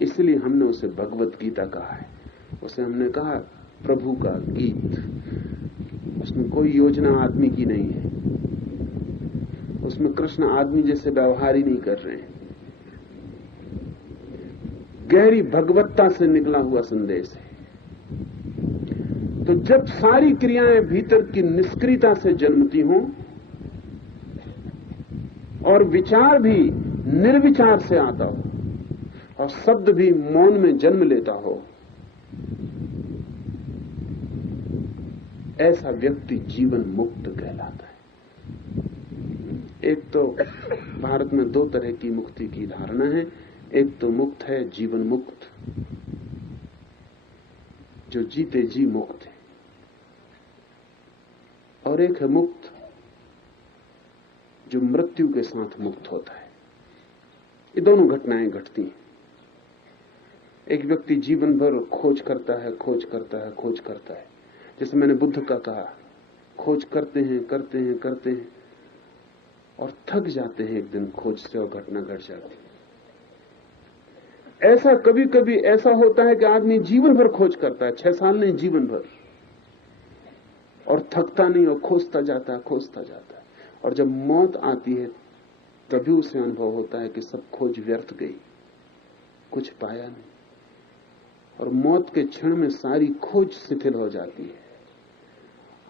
इसलिए हमने उसे भगवत गीता कहा है। उसे हमने कहा प्रभु का गीत। उसमें कोई योजना आदमी की नहीं है, उसमें कृष्ण आदमी जैसे व्यवहार ही नहीं कर रहे हैं। गहरी भगवत्ता से निकला हुआ संदेश है। तो जब सारी क्रियाएं भीतर की निष्क्रियता से जन्मती हों और विचार भी निर्विचार से आता हो और शब्द भी मौन में जन्म लेता हो, ऐसा व्यक्ति जीवन मुक्त कहलाता है। एक तो भारत में दो तरह की मुक्ति की धारणा है। एक तो मुक्त है जीवन मुक्त, जो जीते जी मुक्त है, और एक है मुक्त जो मृत्यु के साथ मुक्त होता है। ये दोनों घटनाएं घटती हैं। एक व्यक्ति जीवन भर खोज करता है, खोज करता है, खोज करता है। जैसे मैंने बुद्ध का कहा, खोज करते हैं, करते हैं, करते हैं और थक जाते हैं एक दिन खोज से, और घटना घट जाती है। ऐसा कभी कभी ऐसा होता है कि आदमी जीवन भर खोज करता है, 6 साल नहीं, जीवन भर, और थकता नहीं, और खोजता जाता है, खोजता जाता है। और जब मौत आती है तभी उसे अनुभव होता है कि सब खोज व्यर्थ गई, कुछ पाया नहीं। और मौत के क्षण में सारी खोज शिथिल हो जाती है।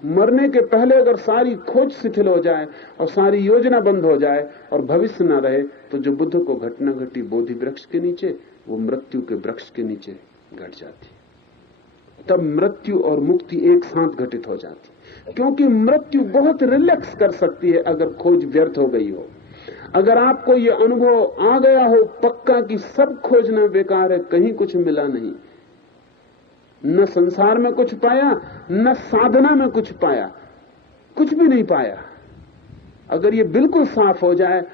मरने के पहले अगर सारी खोज शिथिल हो जाए और सारी योजना बंद हो जाए और भविष्य ना रहे, तो जो बुद्ध को घटना घटी बोधि वृक्ष के नीचे, वो मृत्यु के वृक्ष के नीचे घट जाती। तब मृत्यु और मुक्ति एक साथ घटित हो जाती, क्योंकि मृत्यु बहुत रिलैक्स कर सकती है अगर खोज व्यर्थ हो गई हो। अगर आपको यह अनुभव आ गया हो पक्का कि सब खोजना बेकार है, कहीं कुछ मिला नहीं, न संसार में कुछ पाया, न साधना में कुछ पाया, कुछ भी नहीं पाया। अगर ये बिल्कुल साफ हो जाए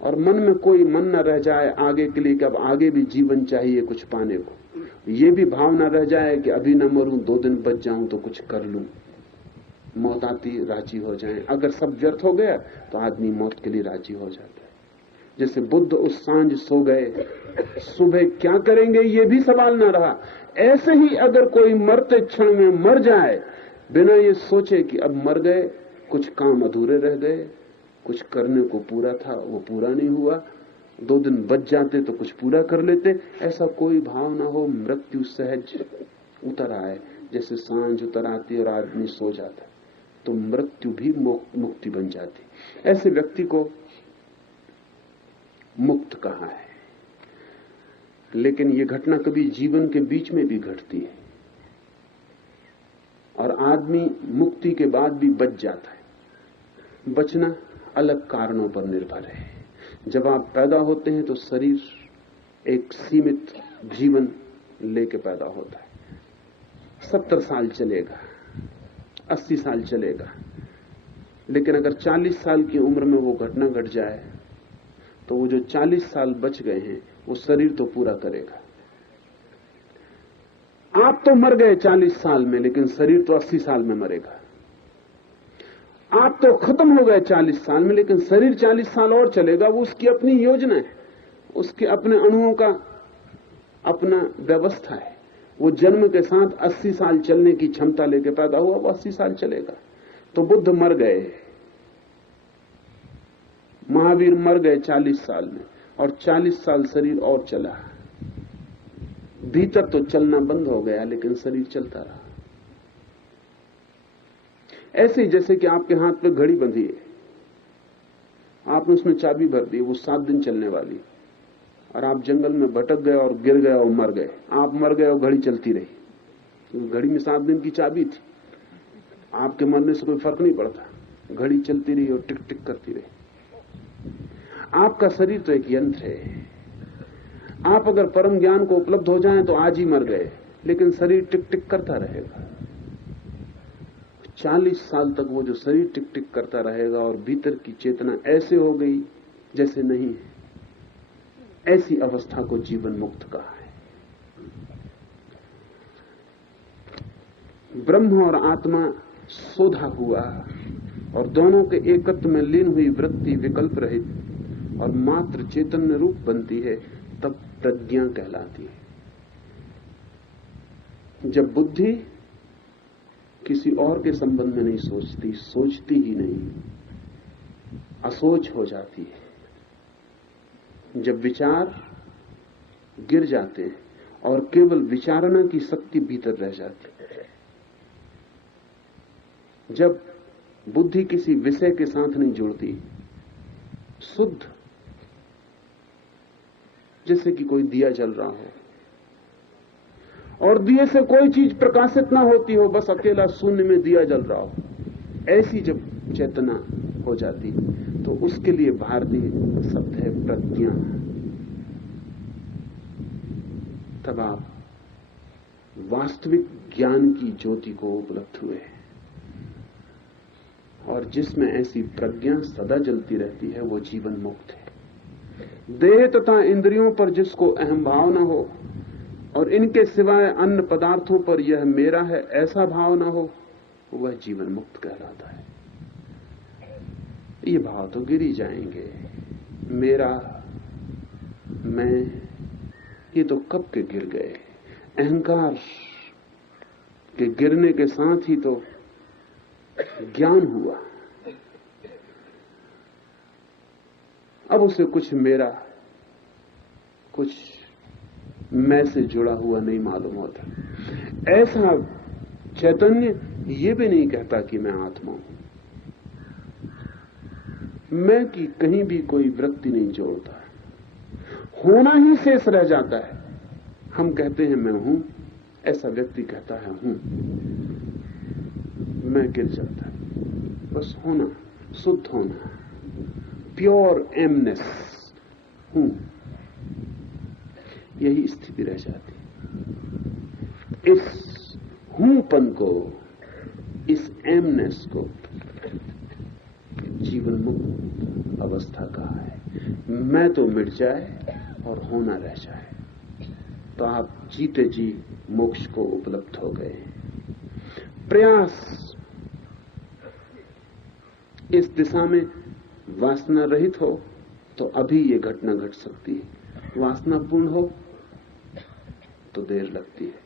और मन में कोई मन न रह जाए आगे के लिए कि अब आगे भी जीवन चाहिए कुछ पाने को, ये भी भावना रह जाए कि अभी न मरूं, 2 दिन बच जाऊं तो कुछ कर लूं, मौत आती राजी हो जाए। अगर सब व्यर्थ हो गया तो आदमी मौत के लिए राजी हो जाता है। जैसे बुद्ध उस सांझ सो गए, सुबह क्या करेंगे ये भी सवाल न रहा। ऐसे ही अगर कोई मरते क्षण में मर जाए बिना ये सोचे कि अब मर गए, कुछ काम अधूरे रह गए, कुछ करने को पूरा था वो पूरा नहीं हुआ, 2 दिन बच जाते तो कुछ पूरा कर लेते, ऐसा कोई भाव ना हो, मृत्यु सहज उतर आए जैसे सांझ उतर आती और आदमी सो जाता, तो मृत्यु भी मुक्ति बन जाती। ऐसे व्यक्ति को मुक्त कहा है। लेकिन ये घटना कभी जीवन के बीच में भी घटती है और आदमी मुक्ति के बाद भी बच जाता है। बचना अलग कारणों पर निर्भर है। जब आप पैदा होते हैं तो शरीर एक सीमित जीवन लेके पैदा होता है। 70 साल चलेगा, 80 साल चलेगा, लेकिन अगर 40 साल की उम्र में वो घटना घट जाए तो वो जो 40 साल बच गए हैं वो शरीर तो पूरा करेगा। आप तो मर गए 40 साल में, लेकिन शरीर तो 80 साल में मरेगा। आप तो खत्म हो गए 40 साल में, लेकिन शरीर 40 साल और चलेगा। वो उसकी अपनी योजना है, उसके अपने अणुओं का अपना व्यवस्था है। वो जन्म के साथ 80 साल चलने की क्षमता लेके पैदा हुआ, वो 80 साल चलेगा। तो बुद्ध मर गए, महावीर मर गए 40 साल में, और 40 साल शरीर और चला। भीतर तो चलना बंद हो गया, लेकिन शरीर चलता रहा। ऐसे ही जैसे कि आपके हाथ पे घड़ी बंधी है, आपने उसमें चाबी भर दी, वो 7 दिन चलने वाली, और आप जंगल में भटक गए और गिर गए और मर गए। आप मर गए और घड़ी चलती रही, तो घड़ी में 7 दिन की चाबी थी। आपके मरने से कोई फर्क नहीं पड़ता, घड़ी चलती रही और टिक टिक करती रही। आपका शरीर तो एक यंत्र है। आप अगर परम ज्ञान को उपलब्ध हो जाएं तो आज ही मर गए, लेकिन शरीर टिक टिक करता रहेगा। 40 साल तक वो जो शरीर टिक टिक करता रहेगा और भीतर की चेतना ऐसे हो गई जैसे नहीं है। ऐसी अवस्था को जीवन मुक्त कहा है। ब्रह्म और आत्मा सोधा हुआ और दोनों के एकत्व में लीन हुई वृत्ति विकल्प रहित और मात्र चैतन्य रूप बनती है, तब प्रज्ञा कहलाती है। जब बुद्धि किसी और के संबंध में नहीं सोचती, सोचती ही नहीं, असोच हो जाती है। जब विचार गिर जाते हैं और केवल विचारना की शक्ति भीतर रह जाती है। जब बुद्धि किसी विषय के साथ नहीं जुड़ती, शुद्ध, जैसे कि कोई दिया जल रहा हो और दिए से कोई चीज प्रकाशित ना होती हो, बस अकेला शून्य में दिया जल रहा हो, ऐसी जब चेतना हो जाती तो उसके लिए भारतीय शब्द है प्रज्ञा। तब आप वास्तविक ज्ञान की ज्योति को उपलब्ध हुए, और जिसमें ऐसी प्रज्ञा सदा जलती रहती है वो जीवन मुक्त है। देह तथा इंद्रियों पर जिसको अहम भाव न हो और इनके सिवाय अन्य पदार्थों पर यह मेरा है ऐसा भाव न हो, वह जीवन मुक्त कहलाता है। ये भाव तो गिर ही जाएंगे, मेरा, मैं, ये तो कब के गिर गए। अहंकार के गिरने के साथ ही तो ज्ञान हुआ। अब उसे कुछ मेरा, कुछ मैं से जुड़ा हुआ नहीं मालूम होता। ऐसा चैतन्य ये भी नहीं कहता कि मैं आत्मा हूं। मैं की कहीं भी कोई वृत्ति नहीं जोड़ता, होना ही शेष रह जाता है। हम कहते हैं मैं हूं, ऐसा व्यक्ति कहता है हूं, मैं गिर जाता है। बस होना, शुद्ध होना, प्योर एमनेस हूं, यही स्थिति रह जाती। इस हूंपन को, इस एमनेस को जीवन मुक्त अवस्था कहा है। मैं तो मिट जाए और होना रह जाए, तो आप जीते जी मोक्ष को उपलब्ध हो गए। प्रयास इस दिशा में वासना रहित हो तो अभी ये घटना घट सकती है, वासना पूर्ण हो तो देर लगती है।